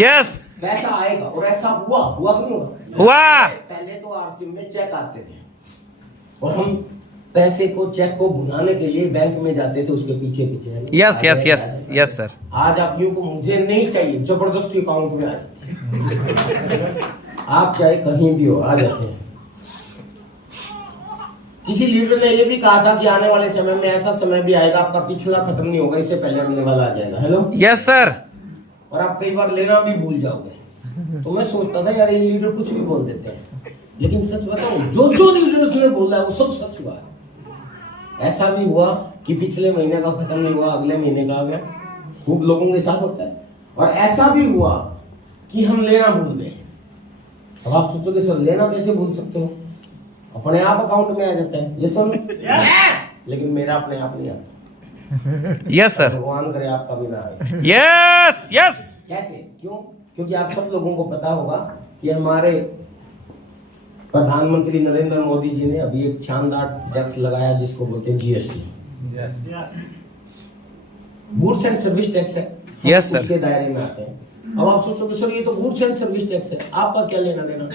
यस पैसा आएगा, और ऐसा हुआ कि नहीं हुआ। पहले तो आरसी में चेक आते थे और हम पैसे को, चेक को भुनाने के लिए बैंक में जाते थे, उसके पीछे पीछे है ना? Yes yes yes yes sir. आज आप यूं को मुझे नहीं चाहिए, जबरदस्ती अकाउंट में आ जाते। आप चाहे कहीं भी हो, आ जाते हैं। किसी लीडर ने ये भी कहा था कि आने वाले समय में ऐसा समय भी आएगा, आपका पिछला खत्म नहीं होगा, इससे पहले अगले वाला आ जाएगा। Hello, yes sir. और आप कई बार लेना भी भूल जाओगे। तो मैं सोचता था यार ये लीडर कुछ भी बोल देते हैं, लेकिन सच बताऊं, जो जो लीडर्स ने बोला है वो सब सच हुआ है। ऐसा भी हुआ कि पिछले महीने का खत्म नहीं हुआ, अगले महीने का आ गया। खूब लोगों के साथ होता है। और ऐसा भी हुआ कि हम लेना भूल गए। अब आप सोचोगे सर लेना कैसे भूल सकते हो, अपने आप अकाउंट में आ जाता है। ये सुन, लेकिन मेरा अपने आप नहीं आता। Yes sir. भगवान करे आपका भी ना आए। Yes yes. कैसे, क्यों? क्योंकि आप सब लोगों को पता होगा कि हमारे प्रधानमंत्री नरेंद्र मोदी जी ने अभी एक शानदार टैक्स लगाया जिसको बोलते हैं GST. Goods and service tax है। Yes, sir. उसके दायरे में आते हैं। अब आप सोचोगे सर ये तो गुड्स एंड सर्विस टैक्स है, आपका क्या लेना देना?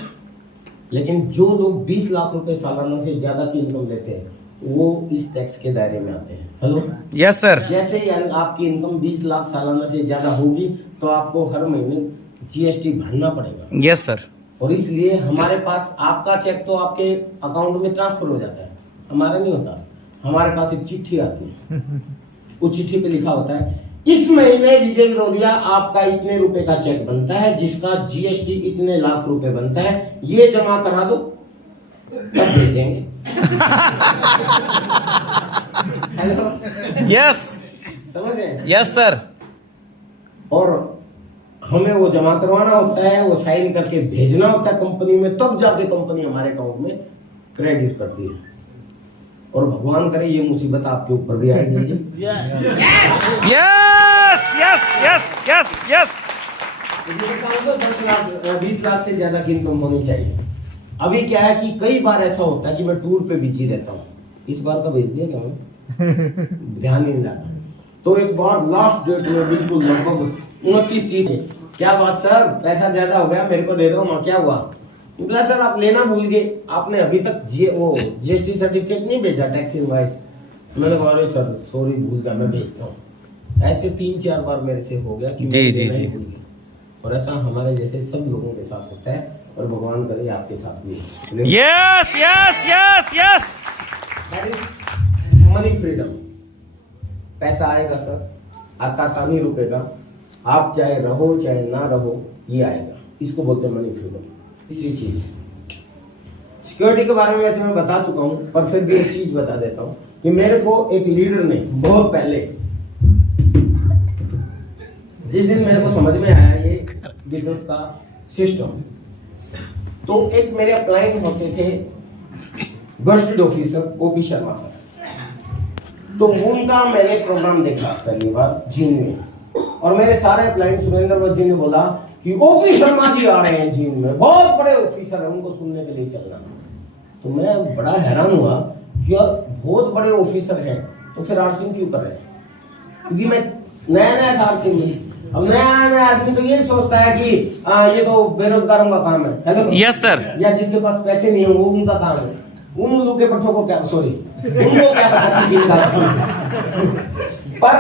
लेकिन जो लोग 20 लाख रुपए सालाना से ज्यादा की इनकम लेते हैं वो इस टैक्स के दायरे में आते हैं। Hello, yes sir. जैसे ही आपकी इनकम 20 लाख सालाना से ज्यादा होगी तो आपको हर महीने जीएसटी भरना पड़ेगा। Yes sir. और इसलिए हमारे पास आपका चेक तो आपके अकाउंट में ट्रांसफर हो जाता है, हमारा नहीं होता। हमारे पास एक चिट्ठी आती है, उस चिट्ठी पे लिखा होता है इस महीने विजय विरोधिया आपका इतने रुपए का चेक बनता है जिसका जीएसटी इतने लाख रुपए बनता है, ये जमा करा दो तब भेजेंगे। हेलो, यस समझ रहे हैं? Yes sir. और हमें वो जमा करवाना होता है, वो साइन करके भेजना होता है कंपनी में, तब जाके कंपनी हमारे अकाउंट में क्रेडिट करती है। और भगवान करे ये मुसीबत आपके ऊपर भी आएगी। Yes yes yes yes yes. 20 lakh से ज्यादा की इनकम होनी चाहिए। अभी क्या है कि कई बार ऐसा होता है कि मैं टूर पे बिजी रहता हूँ। इस बार का भेज दिया क्या मैं? ध्यान नहीं रहा। तो एक बार लास्ट डेट में बिल्कुल लगभग 29-30, क्या बात सर पैसा ज्यादा हो गया, मेरे को दे दो। क्या हुआ? बोला सर आप लेना भूल गए, आपने अभी तक जीएसटी सर्टिफिकेट नहीं भेजा, टैक्स इनवॉइस। मैंने कहा अरे सर सॉरी भूल गया, मैं भेजता हूँ। ऐसे 3-4 बार मेरे से हो गया कि जी जी जी। भूल गया। और ऐसा हमारे जैसे सब लोगों के साथ होता है, और भगवान करे आपके साथ भी। Yes yes yes yes. Money freedom. पैसा आएगा सर, आता का नहीं रुकेगा, आप चाहे रहो चाहे ना रहो ये आएगा, इसको बोलते हैं मनी फ्रीडम। तीसरी चीज सिक्योरिटी के बारे में वैसे मैं बता चुका हूं, पर फिर भी एक चीज बता देता हूं कि मेरे को एक लीडर ने बहुत पहले, जिस दिन मेरे को समझ में आया ये बिजनेस का सिस्टम, तो एक मेरे क्लाइंट होते थे gazetted officer OP Sharma sir. तो उनका मैंने प्रोग्राम देखा पहली बार जीन में, और मेरे सारे क्लाइंट सुरेंद्र जी ने बोला कि ओपी शर्मा जी आ रहे हैं जीन में, बहुत बड़े ऑफिसर हैं, उनको सुनने के लिए चलना। तो मैं बड़ा हैरान हुआ कि यार बहुत बड़े ऑफिसर हैं तो फिर आरसिंग क्यों कर रहे हैं? क्योंकि मैं नया नया था आरसिंग में। अब नया आदमी तो ये सोचता है कि ये तो बेरोजगारों का काम है। Hello, yes sir. या जिसके पास पैसे नहीं है वो उनका काम है। उन उल्लू के पट्टों को क्या, सॉरी उनको क्या पता कि किनका काम है। पर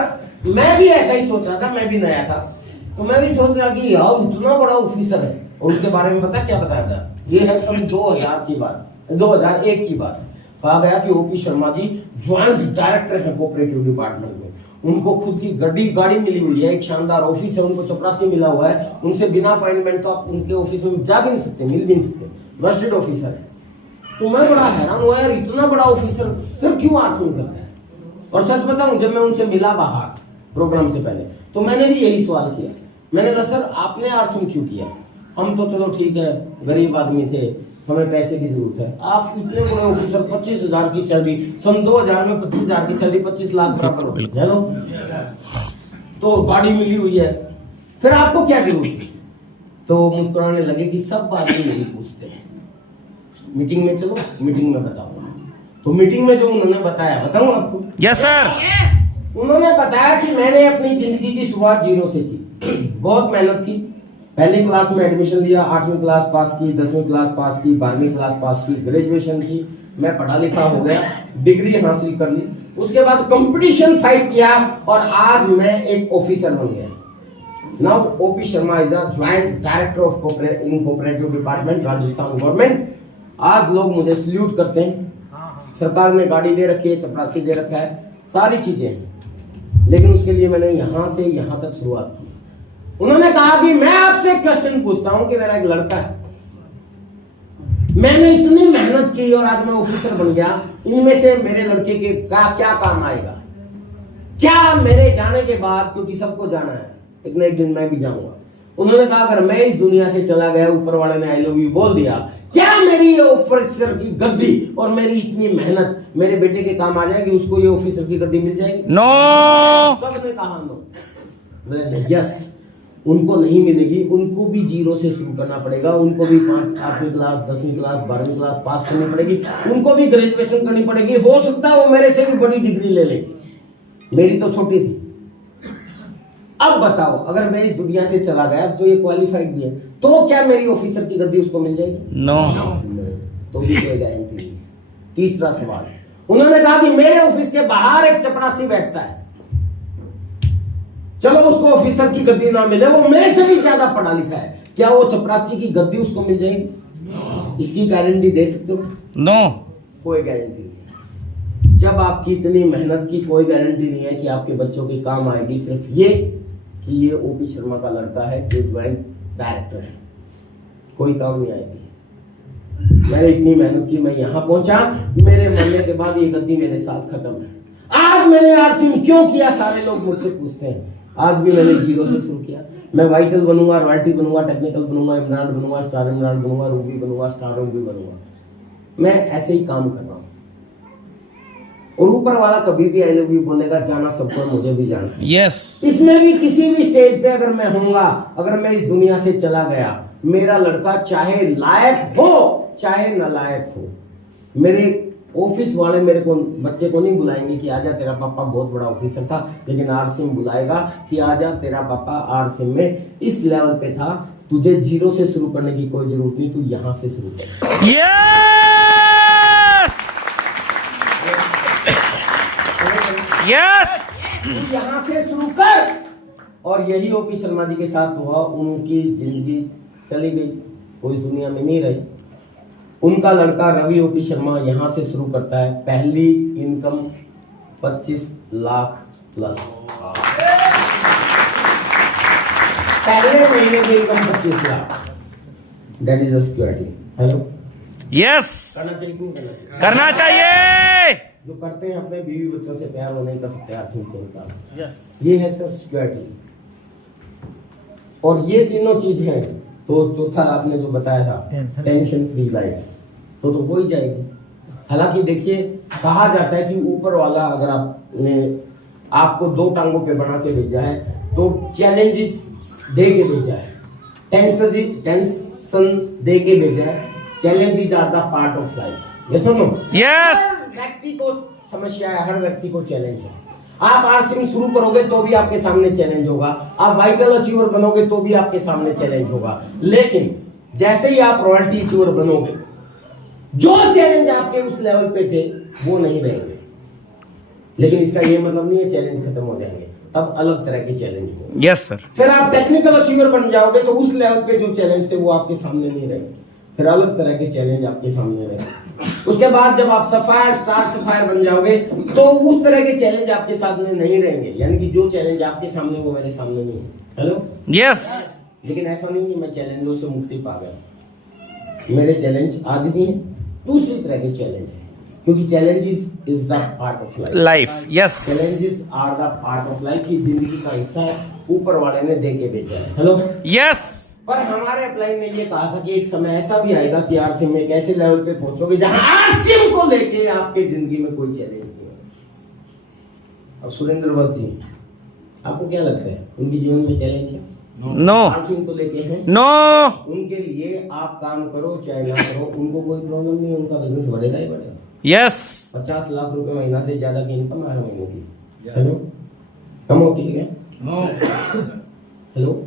मैं भी ऐसा ही सोच रहा था, मैं भी नया था, तो मैं भी सोच रहा कि यार इतना बड़ा ऑफिसर है। और उसके बारे में पता क्या बताया था? ये है सन 2000 की बात, 2001 की बात। कहा गया कि OP Sharma ji joint director है कोऑपरेटिव डिपार्टमेंट में, उनको खुद की गाड़ी मिली हुई है, एक शानदार ऑफिस है, उनको चपरासी मिला हुआ है, उनसे बिना अपॉइंटमेंट तो आप उनके ऑफिस में जा भी नहीं सकते, मिल भी नहीं सकते, गस्टेड ऑफिसर है। तो मैं बड़ा हैरान हुआ यार इतना बड़ा ऑफिसर फिर क्यों आरसिंग करता है? और सच बताऊं जब मैं उनसे मिला बाहर प्रोग्राम से पहले, तो मैंने भी यही सवाल किया। मैंने कहा सर आपने आरसिंग क्यों किया? हम तो चलो ठीक है गरीब आदमी थे, हमें पैसे की जरूरत है, आप इतने बड़े ऑफिसर 25,000 की सैलरी, सन 2000 में 25,000 की सैलरी 25 लाख बराबर होती है ना, तो गाड़ी मिली हुई है, फिर आपको क्या जरूरत है? तो मुस्कुराने लगे कि सब आदमी यही पूछते हैं, मीटिंग में चलो, मीटिंग में बताऊंगा। तो मीटिंग में जो उन्होंने बताया बताऊं आपको? Yes sir. उन्होंने बताया कि मैंने अपनी जिंदगी की शुरुआत 0 से की, बहुत मेहनत की, पहली क्लास में एडमिशन लिया, 8वीं क्लास पास की, 10वीं क्लास पास की, 12वीं क्लास पास की, ग्रेजुएशन की, मैं पढ़ा लिखा हो गया, डिग्री हासिल कर ली, उसके बाद कंपटीशन फाइट किया और आज मैं एक ऑफिसर बन गया। Now OP Sharma is a joint director of cooperative department Rajasthan government. आज लोग मुझे सल्यूट करते हैं, सरकार ने गाड़ी दे रखी है, चपरासी दे रखा है, सारी चीजें हैं, लेकिन उसके लिए मैंने यहां से यहां तक शुरुआत की। उन्होंने कहा कि मैं आपसे क्वेश्चन पूछता हूं कि मेरा एक लड़का है, मैंने इतनी मेहनत की और आज मैं ऑफिसर बन गया, इनमें से मेरे लड़के के क्या काम आएगा, क्या मेरे जाने के बाद, क्योंकि सबको जाना है, एक न एक दिन मैं भी जाऊंगा। उन्होंने कहा अगर मैं इस दुनिया से चला गया, ऊपर वाले ने आई लव यू बोल दिया, क्या मेरी ऑफिसर की गद्दी और मेरी इतनी मेहनत मेरे बेटे के काम आ जाएगी, उसको ये ऑफिसर की गद्दी मिल जाएगी? नो। सबने कहा नो। मैंने यस, उनको नहीं मिलेगी, उनको भी जीरो से शुरू करना पड़ेगा, उनको भी 8वीं क्लास 10वीं क्लास 12वीं क्लास पास करनी पड़ेगी, उनको भी ग्रेजुएशन करनी पड़ेगी, हो सकता है वो मेरे से भी बड़ी डिग्री ले ले, मेरी तो छोटी थी। अब बताओ अगर मैं इस दुनिया से चला गया, तो ये क्वालिफाइड भी है, तो क्या मेरी ऑफिसर की गद्दी उसको मिल जाएगी? नो। तो भी कोई गारंटी नहीं। तीसरा सवाल, उन्होंने कहा कि मेरे ऑफिस के बाहर एक चपरासी बैठता है, चलो उसको ऑफिसर की गद्दी ना मिले, वो मेरे से भी ज्यादा पढ़ा लिखा है, क्या वो चपरासी की गद्दी उसको मिल जाएगी? इसकी गारंटी दे सकते हो? नो। कोई गारंटी नहीं। जब आपकी इतनी मेहनत की कोई गारंटी नहीं है कि आपके बच्चों के काम आएगी, सिर्फ ये कि ये ओपी शर्मा का लड़का है जो ज्वाइंट डायरेक्टर है, कोई काम नहीं आएगी। मैंने इतनी मेहनत की, मैं यहां पहुंचा, मेरे मरने के बाद ये गद्दी मेरे साथ खत्म है। आज मैंने आरसी क्यों किया, सारे लोग मुझसे पूछते हैं, आज भी मैंने जीरो से शुरू किया। मैं वाइटल बनूंगा, रॉयल्टी बनूंगा, टेक्निकल बनूंगा, इमरान बनूंगा, स्टार इमरान बनूंगा, रूबी बनूंगा, स्टार रूबी बनूंगा। मैं ऐसे ही काम कर रहा हूं और ऊपर वाला कभी भी आई लव यू बोलेगा, जाना सबको, मुझे भी जाना है। यस। इसमें भी किसी भी स्टेज पे अगर मैं होऊंगा, अगर मैं इस दुनिया से चला गया, मेरा लड़का चाहे लायक हो चाहे नालायक हो, मेरे ऑफिस वाले मेरे को, बच्चे को नहीं बुलाएंगे कि आजा तेरा पापा बहुत बड़ा ऑफिसर था, लेकिन आरसीएम बुलाएगा कि आजा तेरा पापा आरसीएम में इस लेवल पे था, तुझे जीरो से शुरू करने की कोई जरूरत नहीं, तू यहां से शुरू कर। यस। यस। तू यहां से शुरू कर। और यही ओपी शर्मा जी के साथ हुआ, उनकी जिंदगी चली गई, कोई दुनिया में नहीं रही। उनका लड़का रवि ओपी शर्मा यहां से शुरू करता है, पहली इनकम 25 लाख प्लस, पहले महीने की income 25 lakh, that is a security. Hello, yes. करना चाहिए क्यों करना चाहिए? करना चाहिए। जो करते हैं अपने बीवी बच्चों से प्यार, वो नहीं कर सकते आरसीएम से इनकार। Yes. ये है सर सिक्योरिटी, और ये तीनों चीज है। तो चौथा आपने जो बताया था टेंशन फ्री लाइफ, तो हो ही जाएगी। हालांकि देखिए, कहा जाता है कि ऊपर वाला अगर आपने आपको 2 टांगों पे बना के भेजा है, तो चैलेंजेस दे के भेजा है, टेंशन दे के भेजा है, challenges are the part of life. Yes और नो? यस। व्यक्ति को समस्या है, हर व्यक्ति को चैलेंज है। आप आरसीएम शुरू करोगे तो भी आपके सामने चैलेंज होगा, आप वाइटल अचीवर बनोगे तो भी आपके सामने चैलेंज होगा, लेकिन जैसे ही आप रॉयल्टी अचीवर बनोगे, जो चैलेंज आपके उस लेवल पे थे वो नहीं रहेंगे। लेकिन इसका ये मतलब नहीं है चैलेंज खत्म हो जाएंगे, अब अलग तरह के चैलेंज होंगे। Yes sir. फिर आप टेक्निकल अचीवर बन जाओगे तो उस लेवल पे जो चैलेंज थे वो आपके सामने नहीं रहेंगे, फिर अलग तरह के चैलेंज आपके सामने रहेंगे। उसके बाद जब आप सफायर स्टार सफायर बन जाओगे तो उस तरह के चैलेंज आपके सामने नहीं रहेंगे, यानी कि जो चैलेंज आपके सामने वो मेरे सामने नहीं है। Hello, yes. लेकिन ऐसा नहीं कि मैं चैलेंजों से मुक्ति पा गया, मेरे चैलेंज आज भी हैं, दूसरी तरह के चैलेंज है, क्योंकि challenges is the part of life. Yes. Challenges are the part of life, की जिंदगी का हिस्सा है, ऊपर वाले ने दे के भेजा है। Hello, yes. पर हमारे अपलाइन ने ये कहा था कि एक समय ऐसा भी आएगा कि आरसीएम में एक ऐसे लेवल पे पहुंचोगे जहां आरसीएम को लेके आपके जिंदगी में कोई चैलेंज नहीं है। अब सुरेंद्र वत्स जी, आपको क्या लगता है उनके जीवन में चैलेंज है? नो। आरसीएम को लेके है नो। उनके लिए आप काम करो चाहे ना करो, उनको कोई प्रॉब्लम नहीं, उनका बिजनेस बढ़ेगा ही बढ़ेगा। यस। 50 लाख रुपए महीना से ज्यादा की इनकम हर महीने की। हेलो, कम होती है? हेलो,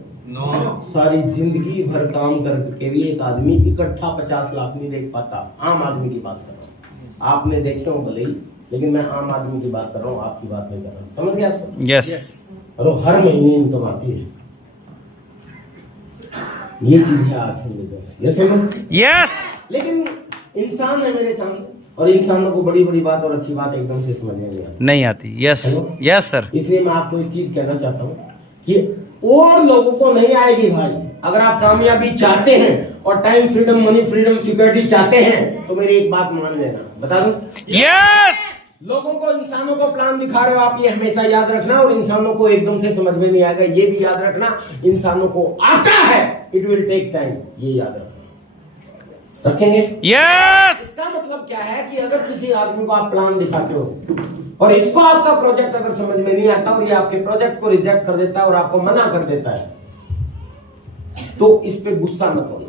सारी जिंदगी भर काम करके भी एक आदमी इकट्ठा 50 लाख नहीं देख पाता, आम आदमी की बात कर रहा हूं। आपने देखे हो भले ही, लेकिन मैं आम आदमी की बात कर रहा हूँ, आपकी बात नहीं कर रहा हूँ। समझ गया आप सब? यस और वो हर महीने इनकम आती है। ये चीज है आज हम बिजनेस, ये समझ। यस लेकिन इंसान है मेरे सामने, और इंसानों को बड़ी बड़ी बात और अच्छी बात एकदम से समझ में नहीं आती। नहीं आती। Yes yes sir. इसलिए मैं आपको एक चीज कहना चाहता हूँ कि और लोगों को नहीं आएगी भाई। अगर आप कामयाबी चाहते हैं और time freedom, money freedom, security चाहते हैं, तो मेरी एक बात मान लेना, बता दूं। यस लोगों को, इंसानों को प्लान दिखा रहे हो आप, ये हमेशा याद रखना। और इंसानों को एकदम से समझ में नहीं आएगा, ये भी याद रखना। इंसानों को आता है, इट विल टेक टाइम, ये याद रखना। रखेंगे? यस इसका मतलब क्या है कि अगर किसी आदमी को आप प्लान दिखाते हो और इसको आपका प्रोजेक्ट अगर समझ में नहीं आता और ये आपके प्रोजेक्ट को रिजेक्ट कर देता है और आपको मना कर देता है, तो इस पे गुस्सा मत होना।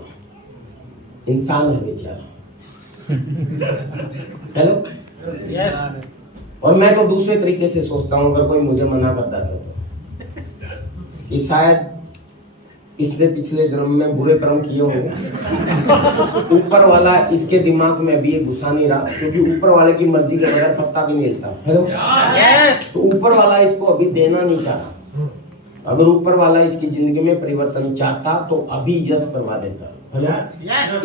इंसान है बेचारा। हेलो। Yes. और मैं तो दूसरे तरीके से सोचता हूं, अगर कोई मुझे मना करता है तो कि शायद इसने पिछले जन्म में बुरे कर्म किए होंगे। ऊपर वाला इसके दिमाग में अभी ये घुसा नहीं रहा, क्योंकि ऊपर वाले की मर्जी के बगैर पत्ता भी नहीं हिलता। हेलो। Yes. तो ऊपर वाला इसको अभी देना नहीं चाहता। अगर ऊपर वाला इसकी जिंदगी में परिवर्तन चाहता तो अभी यस करवा देता। हेलो।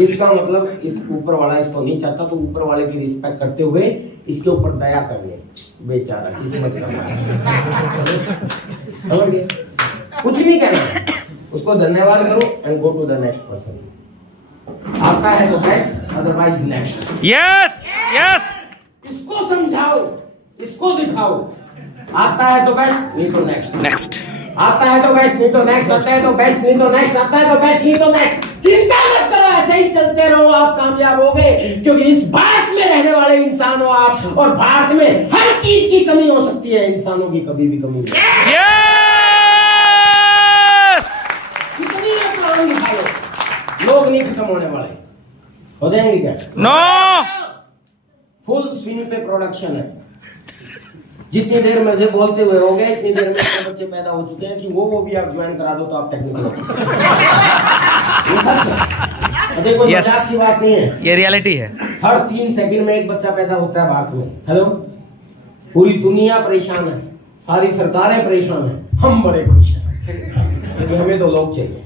इसका मतलब इस ऊपर वाला इसको नहीं चाहता, तो ऊपर वाले की रिस्पेक्ट करते हुए इसके ऊपर दया करनी। बेचारा किस्मत का समझ गए? कुछ नहीं कहना, उसको धन्यवाद करो and go to the next person. आता है तो best, otherwise next. Yes yes इसको समझाओ, इसको दिखाओ। आता है तो बेस्ट, नहीं तो नेक्स्ट। नेक्स्ट आता है तो बेस्ट, नहीं तो नेक्स्ट। आता है तो बेस्ट, नहीं तो नेक्स्ट। आता है तो बेस्ट, नहीं तो नेक्स्ट। चिंता मत करो, ऐसे ही चलते रहो, आप कामयाब होगे। क्योंकि इस भारत में रहने वाले इंसान हो आप, और भारत में हर चीज की कमी हो सकती है, इंसानों की कभी भी कमी नहीं। यस कितनी ये प्लान दिखा लो, लोग नहीं खत्म होने वाले। हो जाएंगे क्या? नो फुल स्विंग पे प्रोडक्शन है। जितनी देर मुझे बोलते हुए हो गए, इतनी देर में इतने बच्चे पैदा हो चुके हैं कि वो भी आप ज्वाइन करा दो तो आप टेक्निकल हो। ये सच है, देखो Yes. मजाक की बात नहीं है। ये रियलिटी है। हर 3 सेकंड में एक बच्चा पैदा होता है भारत में। हेलो। पूरी दुनिया परेशान है, सारी सरकारें परेशान है, हम बड़े खुश हैं क्योंकि हमें तो लोग चाहिए।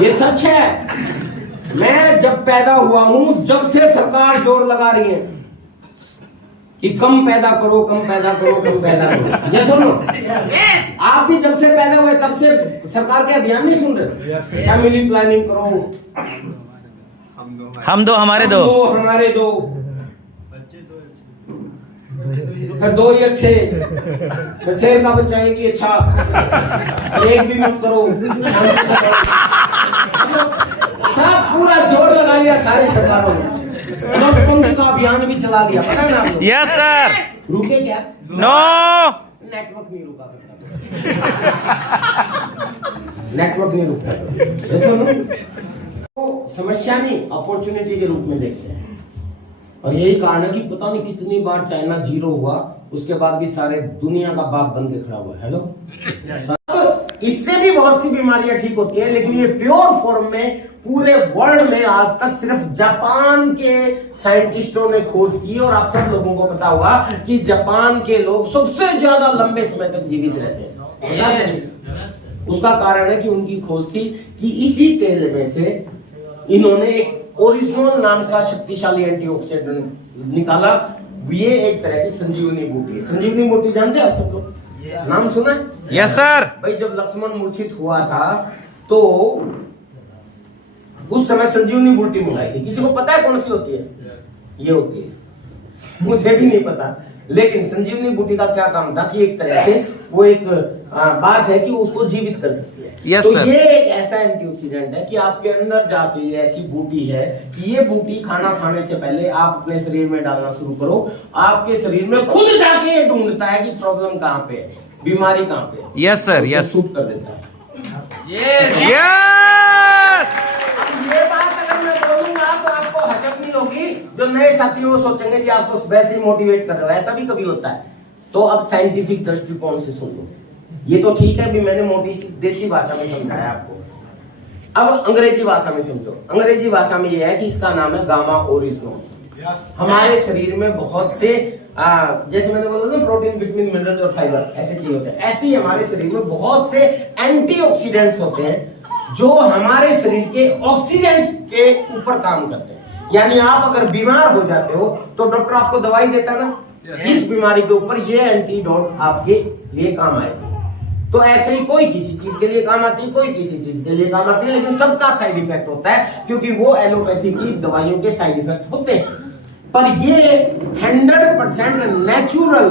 ये सच है। मैं जब पैदा हुआ हूं, जब से सरकार जोर लगा रही है कि कम पैदा करो, कम पैदा करो, कम पैदा करो। ये सुनो, आप भी जब से पैदा हुए तब से सरकार के अभियान नहीं सुन रहे? फैमिली प्लानिंग करो, हम दो हमारे दो। हमारे दो, फिर 2 ही अच्छे, फिर शेर का बच्चा एक ही अच्छा, एक भी मत करो। सब पूरा जोर लगा लिया सारी सरकारों ने, नोटबंदी का अभियान भी चला दिया, पता है ना आपको? Yes sir. रुके क्या? नो नेटवर्क नहीं रुका, नेटवर्क नहीं रुका। सुनो, तो समस्या नहीं, अपॉर्चुनिटी के रूप में देखते हैं। और यही कारण है कि पता नहीं कितनी बार चाइना 0 हुआ, उसके बाद भी सारे दुनिया का बाप बन के खड़ा हुआ। हेलो। इससे भी बहुत सी बीमारियां ठीक होती है, लेकिन ये प्योर फॉर्म में पूरे वर्ल्ड में आज तक सिर्फ जापान के साइंटिस्टों ने खोज की। और आप सब लोगों को पता होगा कि जापान के लोग सबसे ज्यादा लंबे समय तक जीवित रहते हैं। उसका कारण है कि उनकी खोज थी कि इसी तेल में से इन्होंने एक ओरिजिनल नाम का शक्तिशाली एंटीऑक्सीडेंट निकाला। ये एक तरह की संजीवनी बूटी है। संजीवनी बूटी जानते हैं आप सब लोग? नाम सुना है? Yes sir. भाई जब लक्ष्मण मूर्छित हुआ था तो उस समय संजीवनी बूटी मंगाई थी। किसी को पता है कौन सी होती है? ये होती है, मुझे भी नहीं पता। लेकिन संजीवनी बूटी का क्या काम था कि एक तरह से वो एक बात है कि उसको जीवित कर सकती है। Yes, तो sir. ये एक ऐसा एंटीऑक्सीडेंट है कि आपके अंदर जाके ये ऐसी बूटी है कि ये बूटी खाना खाने से पहले आप अपने शरीर में डालना शुरू करो, आपके शरीर में खुद जाके ये ढूंढता है कि प्रॉब्लम कहाँ पे है, बीमारी कहाँ पे है। Yes sir. यस शूट कर देता है। यस ये बात अगर मैं बोलूंगा तो आपको हजम नहीं होगी। जो नए साथी वो सोचेंगे जी आप तो वैसे ही मोटिवेट कर रहे हो, ऐसा भी कभी होता है। तो अब साइंटिफिक दृष्टिकोण से सुन लो। ये तो ठीक है भी मैंने मोटी देसी भाषा में समझाया आपको, अब अंग्रेजी भाषा में समझो। अंग्रेजी भाषा में ये है कि इसका नाम है गामा ओरिजिनोल। हमारे शरीर में बहुत से जैसे मैंने बोला ना, प्रोटीन, विटामिन, मिनरल और फाइबर ऐसे चीज होते हैं। ऐसे ही हमारे शरीर में बहुत से एंटीऑक्सीडेंट्स होते हैं जो हमारे शरीर के ऑक्सीडेंट्स के ऊपर काम करते हैं। यानी आप अगर बीमार हो जाते हो तो डॉक्टर आपको दवाई देता ना, इस बीमारी के ऊपर ये एंटीडोट आपके लिए काम आएगा। तो ऐसे ही कोई किसी चीज के लिए काम आती है, कोई किसी चीज के लिए काम आती है, लेकिन सबका साइड इफेक्ट होता है, क्योंकि वो एलोपैथी की दवाइयों के साइड इफेक्ट होते हैं। पर ये 100% नेचुरल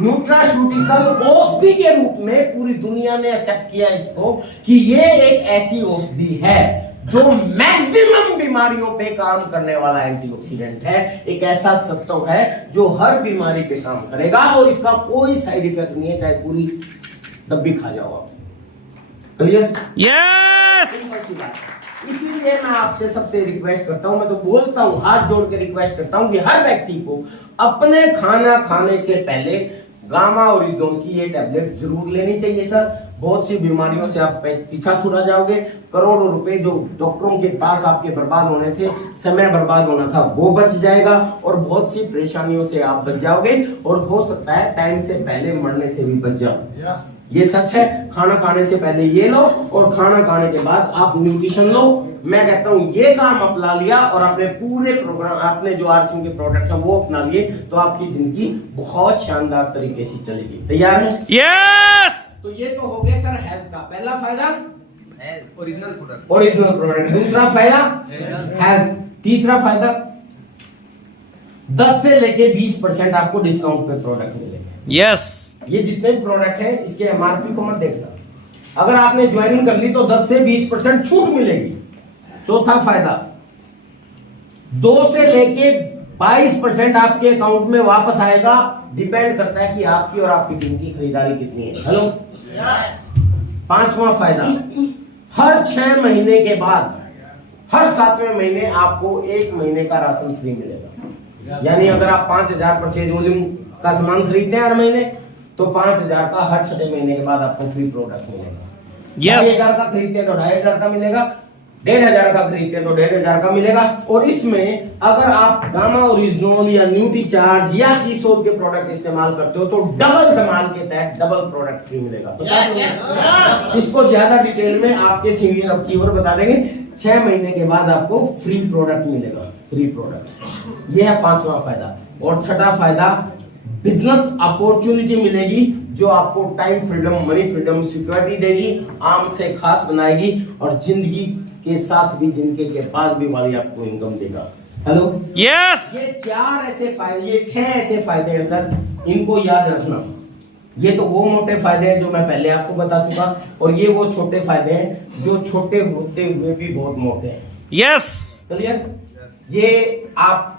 न्यूट्रास्यूटिकल औषधि के रूप में पूरी दुनिया ने एक्सेप्ट किया इसको कि ये एक ऐसी औषधि है जो मैक्सिमम बीमारियों पे काम करने वाला एंटीऑक्सीडेंट है, एक ऐसा सत्व है जो हर बीमारी पे काम करेगा और इसका कोई साइड इफेक्ट नहीं है, चाहे पूरी डब्बी खा जाओ आप। क्लियर? यस। इसीलिए मैं आपसे सबसे रिक्वेस्ट करता हूं, मैं तो बोलता हूं, हाथ जोड़ के रिक्वेस्ट करता हूं कि हर व्यक्ति को अपने खाना खाने से पहले गामा ओरिजोन की ये टैबलेट जरूर लेनी चाहिए सर। बहुत सी बीमारियों से आप पीछा छुड़ा जाओगे। करोड़ों रुपए जो डॉक्टरों के पास आपके बर्बाद होने थे, समय बर्बाद होना था, वो बच जाएगा और बहुत सी परेशानियों से आप बच जाओगे और हो सकता है टाइम से पहले मरने से भी बच जाओ। ये सच है। खाना खाने से पहले ये लो और खाना खाने के बाद आप न्यूट्रिशन लो। मैं कहता हूं ये काम अपना लिया और अपने पूरे प्रोग्राम, आपने जो आरसिंग के प्रोडक्ट है वो अपना लिए तो आपकी जिंदगी बहुत शानदार तरीके से चलेगी। तैयार है? यस। तो ये तो हो गया सर हेल्थ का पहला फायदा, ओरिजिनल प्रोडक्ट। दूसरा फायदा हेल्थ। तीसरा फायदा 10 से लेके 20% आपको डिस्काउंट पे प्रोडक्ट मिलेगा। यस। ये जितने भी प्रोडक्ट हैं इसके एमआरपी को मत देखना। अगर आपने ज्वाइनिंग कर ली तो 10 से 20% छूट मिलेगी। चौथा फायदा 2 से लेके 22% आपके अकाउंट में वापस आएगा। डिपेंड करता है कि आपकी और आपकी टीम की खरीदारी कितनी है। हेलो? पांचवा फायदा हर 6 महीने के बाद हर 7वें महीने आपको 1 महीने का राशन फ्री मिलेगा। यानी अगर आप 5000 परचेज वॉल्यूम का सामान खरीदते हैं हर महीने तो 5000 का हर 6 महीने के बाद आपको फ्री प्रोडक्ट मिलेगा। 2500 का खरीदते हैं तो 2500 का मिलेगा, 1500 का खरीदते हैं तो 1500 का मिलेगा। और इसमें अगर आप गामा ओरिजिनल या न्यूट्री चार्ज या कीसोल के प्रोडक्ट इस्तेमाल करते हो तो डबल धमाल के तहत डबल प्रोडक्ट फ्री मिलेगा। इसको ज्यादा डिटेल में आपके सीनियर अचीवर बता देंगे। 6 महीने के बाद आपको फ्री प्रोडक्ट मिलेगा, फ्री प्रोडक्ट। यह है 5वां फायदा। और छठा फायदा बिजनेस अपॉर्चुनिटी मिलेगी जो आपको time freedom, money freedom, security देगी, आम से खास बनाएगी और जिंदगी के साथ भी जिंदगी के बाद भी वाली आपको इनकम देगा। हेलो? यस। ये 4 ऐसे फायदे, ये 6 ऐसे फायदे हैं सर, इनको याद रखना। ये तो वो मोटे फायदे हैं जो मैं पहले आपको बता चुका और ये वो छोटे फायदे हैं जो छोटे होते हुए भी बहुत मोटे हैं। यस। क्लियर? ये आप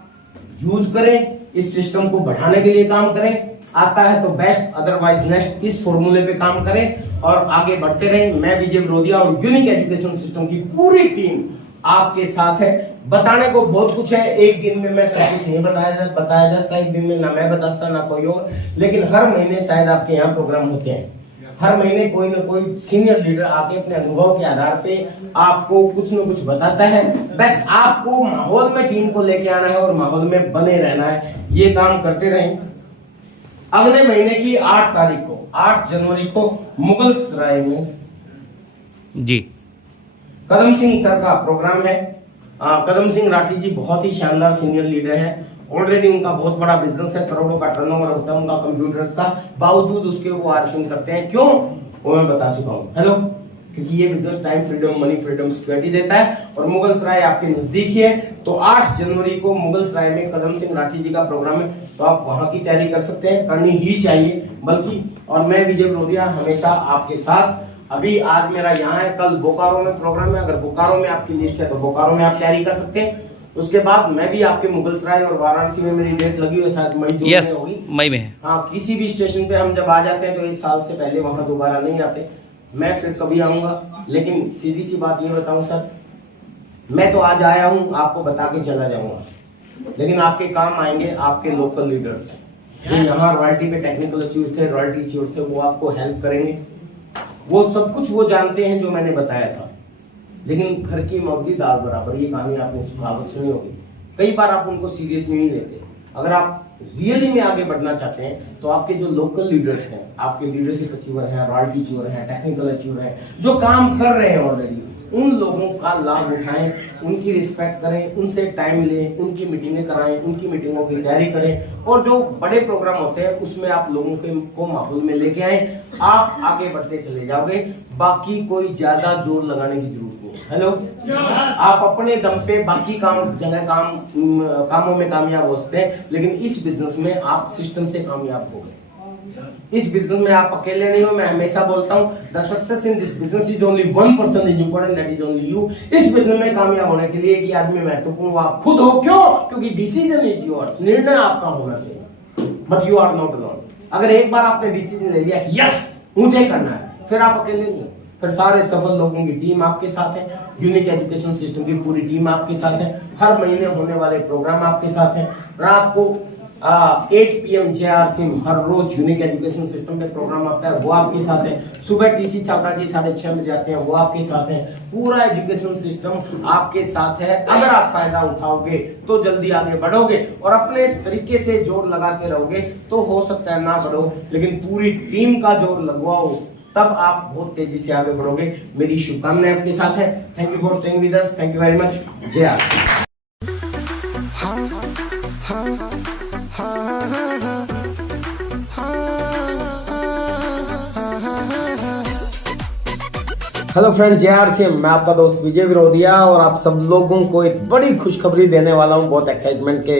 यूज करें, इस सिस्टम को बढ़ाने के लिए काम करें। आता है तो बेस्ट, अदरवाइज नेक्स्ट। इस फॉर्मूले पे काम करें और आगे बढ़ते रहें। मैं विजय बरोदिया और यूनिक एजुकेशन सिस्टम की पूरी टीम आपके साथ है। बताने को बहुत कुछ है, एक दिन में मैं सब कुछ नहीं बताया जा सकता। एक दिन में ना मैं बता सकता ना कोई और, लेकिन हर महीने शायद आपके यहाँ प्रोग्राम होते हैं। हर महीने कोई ना कोई सीनियर लीडर आके अपने अनुभव के आधार पे आपको कुछ न कुछ बताता है। बस आपको माहौल में टीम को लेके आना है और माहौल में बने रहना है। ये काम करते रहें। अगले महीने की 8 तारीख को, 8 जनवरी को मुगल सराय में जी कदम सिंह सर का प्रोग्राम है। कदम सिंह राठी जी बहुत ही शानदार सीनियर लीडर हैं। ऑलरेडी उनका बहुत बड़ा बिजनेस है, करोड़ों का टर्नओवर होता है उनका कंप्यूटर्स का, बावजूद उसके वो आरसिंग करते हैं। क्यों? वो मैं बता चुका हूँ। हेलो? क्योंकि ये business time freedom, money freedom, security देता है और मुगल सराय आपके नजदीक ही है। तो 8 जनवरी को मुगल सराय में कदम सिंह राठी जी का प्रोग्राम है, तो आप वहां की तैयारी कर सकते हैं, करनी ही चाहिए बल्कि। और मैं विजय बरोदिया हमेशा आपके साथ। अभी आज मेरा यहाँ है, कल बोकारो में प्रोग्राम है। अगर बोकारो में आपकी लिस्ट है तो बोकारो में आप तैयारी कर सकते हैं। उसके बाद मैं भी आपके मुगलसराय और वाराणसी में मेरी डेट लगी हुई है, शायद मई जून में होगी। मई में है। हाँ, किसी भी स्टेशन पे हम जब आ जाते हैं तो 1 साल से पहले वहां दोबारा नहीं आते। मैं फिर कभी आऊंगा, लेकिन सीधी सी बात ये बताऊं सर, मैं तो आज आया हूं, आपको बता के चला जाऊंगा, लेकिन आपके काम आएंगे आपके लोकल लीडर्स। यहाँ रॉयल्टी पे टेक्निकल अचीवर थे, रॉयल्टी अचीवर थे, वो आपको हेल्प करेंगे। वो सब कुछ वो जानते हैं जो मैंने बताया था। लेकिन घर की मुर्गी दाल बराबर, ये कहानी आपने कहावत सुनी होगी। कई बार आप उनको सीरियस नहीं लेते। अगर आप रियली में आगे बढ़ना चाहते हैं तो आपके जो लोकल लीडर्स हैं, आपके लीडरशिप अचीवर हैं, रॉयल्टी अचीवर हैं, टेक्निकल अचीवर हैं, जो काम कर रहे हैं ऑलरेडी, उन लोगों का लाभ उठाएं, उनकी रिस्पेक्ट करें, उनसे टाइम लें, उनकी मीटिंगें कराएं, उनकी मीटिंगों की तैयारी करें, और जो बड़े प्रोग्राम होते हैं उसमें आप लोगों को माहौल में लेके आए, आप आगे बढ़ते चले जाओगे। बाकी कोई ज्यादा जोर लगाने की जरूरत नहीं है। हेलो, आप अपने दम पे बाकी कामों में कामयाब हो सकते हैं, लेकिन इस बिजनेस में आप सिस्टम से कामयाब हो गए। इस बिजनेस में आप अकेले नहीं हो। मैं हमेशा बोलता हूं, the success in this business is only 1% is important, that is only you. इस बिजनेस में कामयाब होने के लिए एक ही आदमी महत्वपूर्ण, आप खुद हो। क्यों? क्योंकि डिसीजन इज योर्स, निर्णय आपका होना चाहिए, but you are not alone. अगर एक बार आपने डिसीजन ले लिया यस मुझे करना है, फिर आप अकेले नहीं हो, फिर सारे सफल लोगों की टीम आपके साथ है, यूनिक एजुकेशन सिस्टम की पूरी टीम आपके साथ है, हर महीने होने वाले प्रोग्राम आपके साथ है। रात को 8 PM JRSIM हर रोज यूनिक एजुकेशन सिस्टम में प्रोग्राम आता है, वो आपके साथ है। सुबह TC छात्रा जी 6:30 बजे आते हैं, वो आपके साथ है। पूरा एजुकेशन सिस्टम आपके साथ है। अगर आप फायदा उठाओगे तो जल्दी आगे बढ़ोगे, और अपने तरीके से जोर लगाते रहोगे तो हो सकता है ना बढ़ो, लेकिन पूरी टीम का जोर लगवाओ, तब आप बहुत तेजी से आगे बढ़ोगे। मेरी शुभकामनाएं आपके साथ है। Thank you for staying with us. Thank you very much. जय आर। हेलो फ्रेंड, JRCM, मैं आपका दोस्त विजय विरोधिया, और आप सब लोगों को एक बड़ी खुशखबरी देने वाला हूं बहुत एक्साइटमेंट के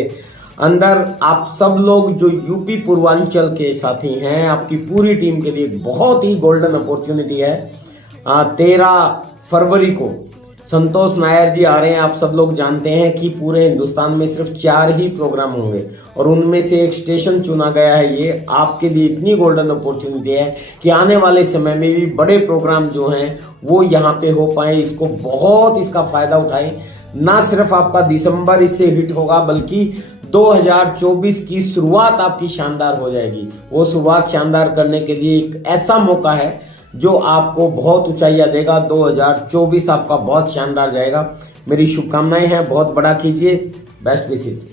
अंदर। आप सब लोग जो यूपी पूर्वांचल के साथी हैं, आपकी पूरी टीम के लिए बहुत ही गोल्डन अपॉर्चुनिटी है। 13 फरवरी को संतोष नायर जी आ रहे हैं। आप सब लोग जानते हैं कि पूरे हिंदुस्तान में सिर्फ 4 ही प्रोग्राम होंगे, और उनमें से एक स्टेशन चुना गया है। ये आपके लिए इतनी गोल्डन अपॉर्चुनिटी है कि आने वाले समय में भी बड़े प्रोग्राम जो हैं वो यहाँ पे हो पाए। इसको बहुत इसका फायदा उठाएं। ना सिर्फ आपका दिसंबर इससे हिट होगा, बल्कि 2024 की शुरुआत आपकी शानदार हो जाएगी। वो शुरुआत शानदार करने के लिए एक ऐसा मौका है जो आपको बहुत ऊंचाइयां देगा। 2024 आपका बहुत शानदार जाएगा। मेरी शुभकामनाएं हैं, बहुत बड़ा कीजिए। Best wishes.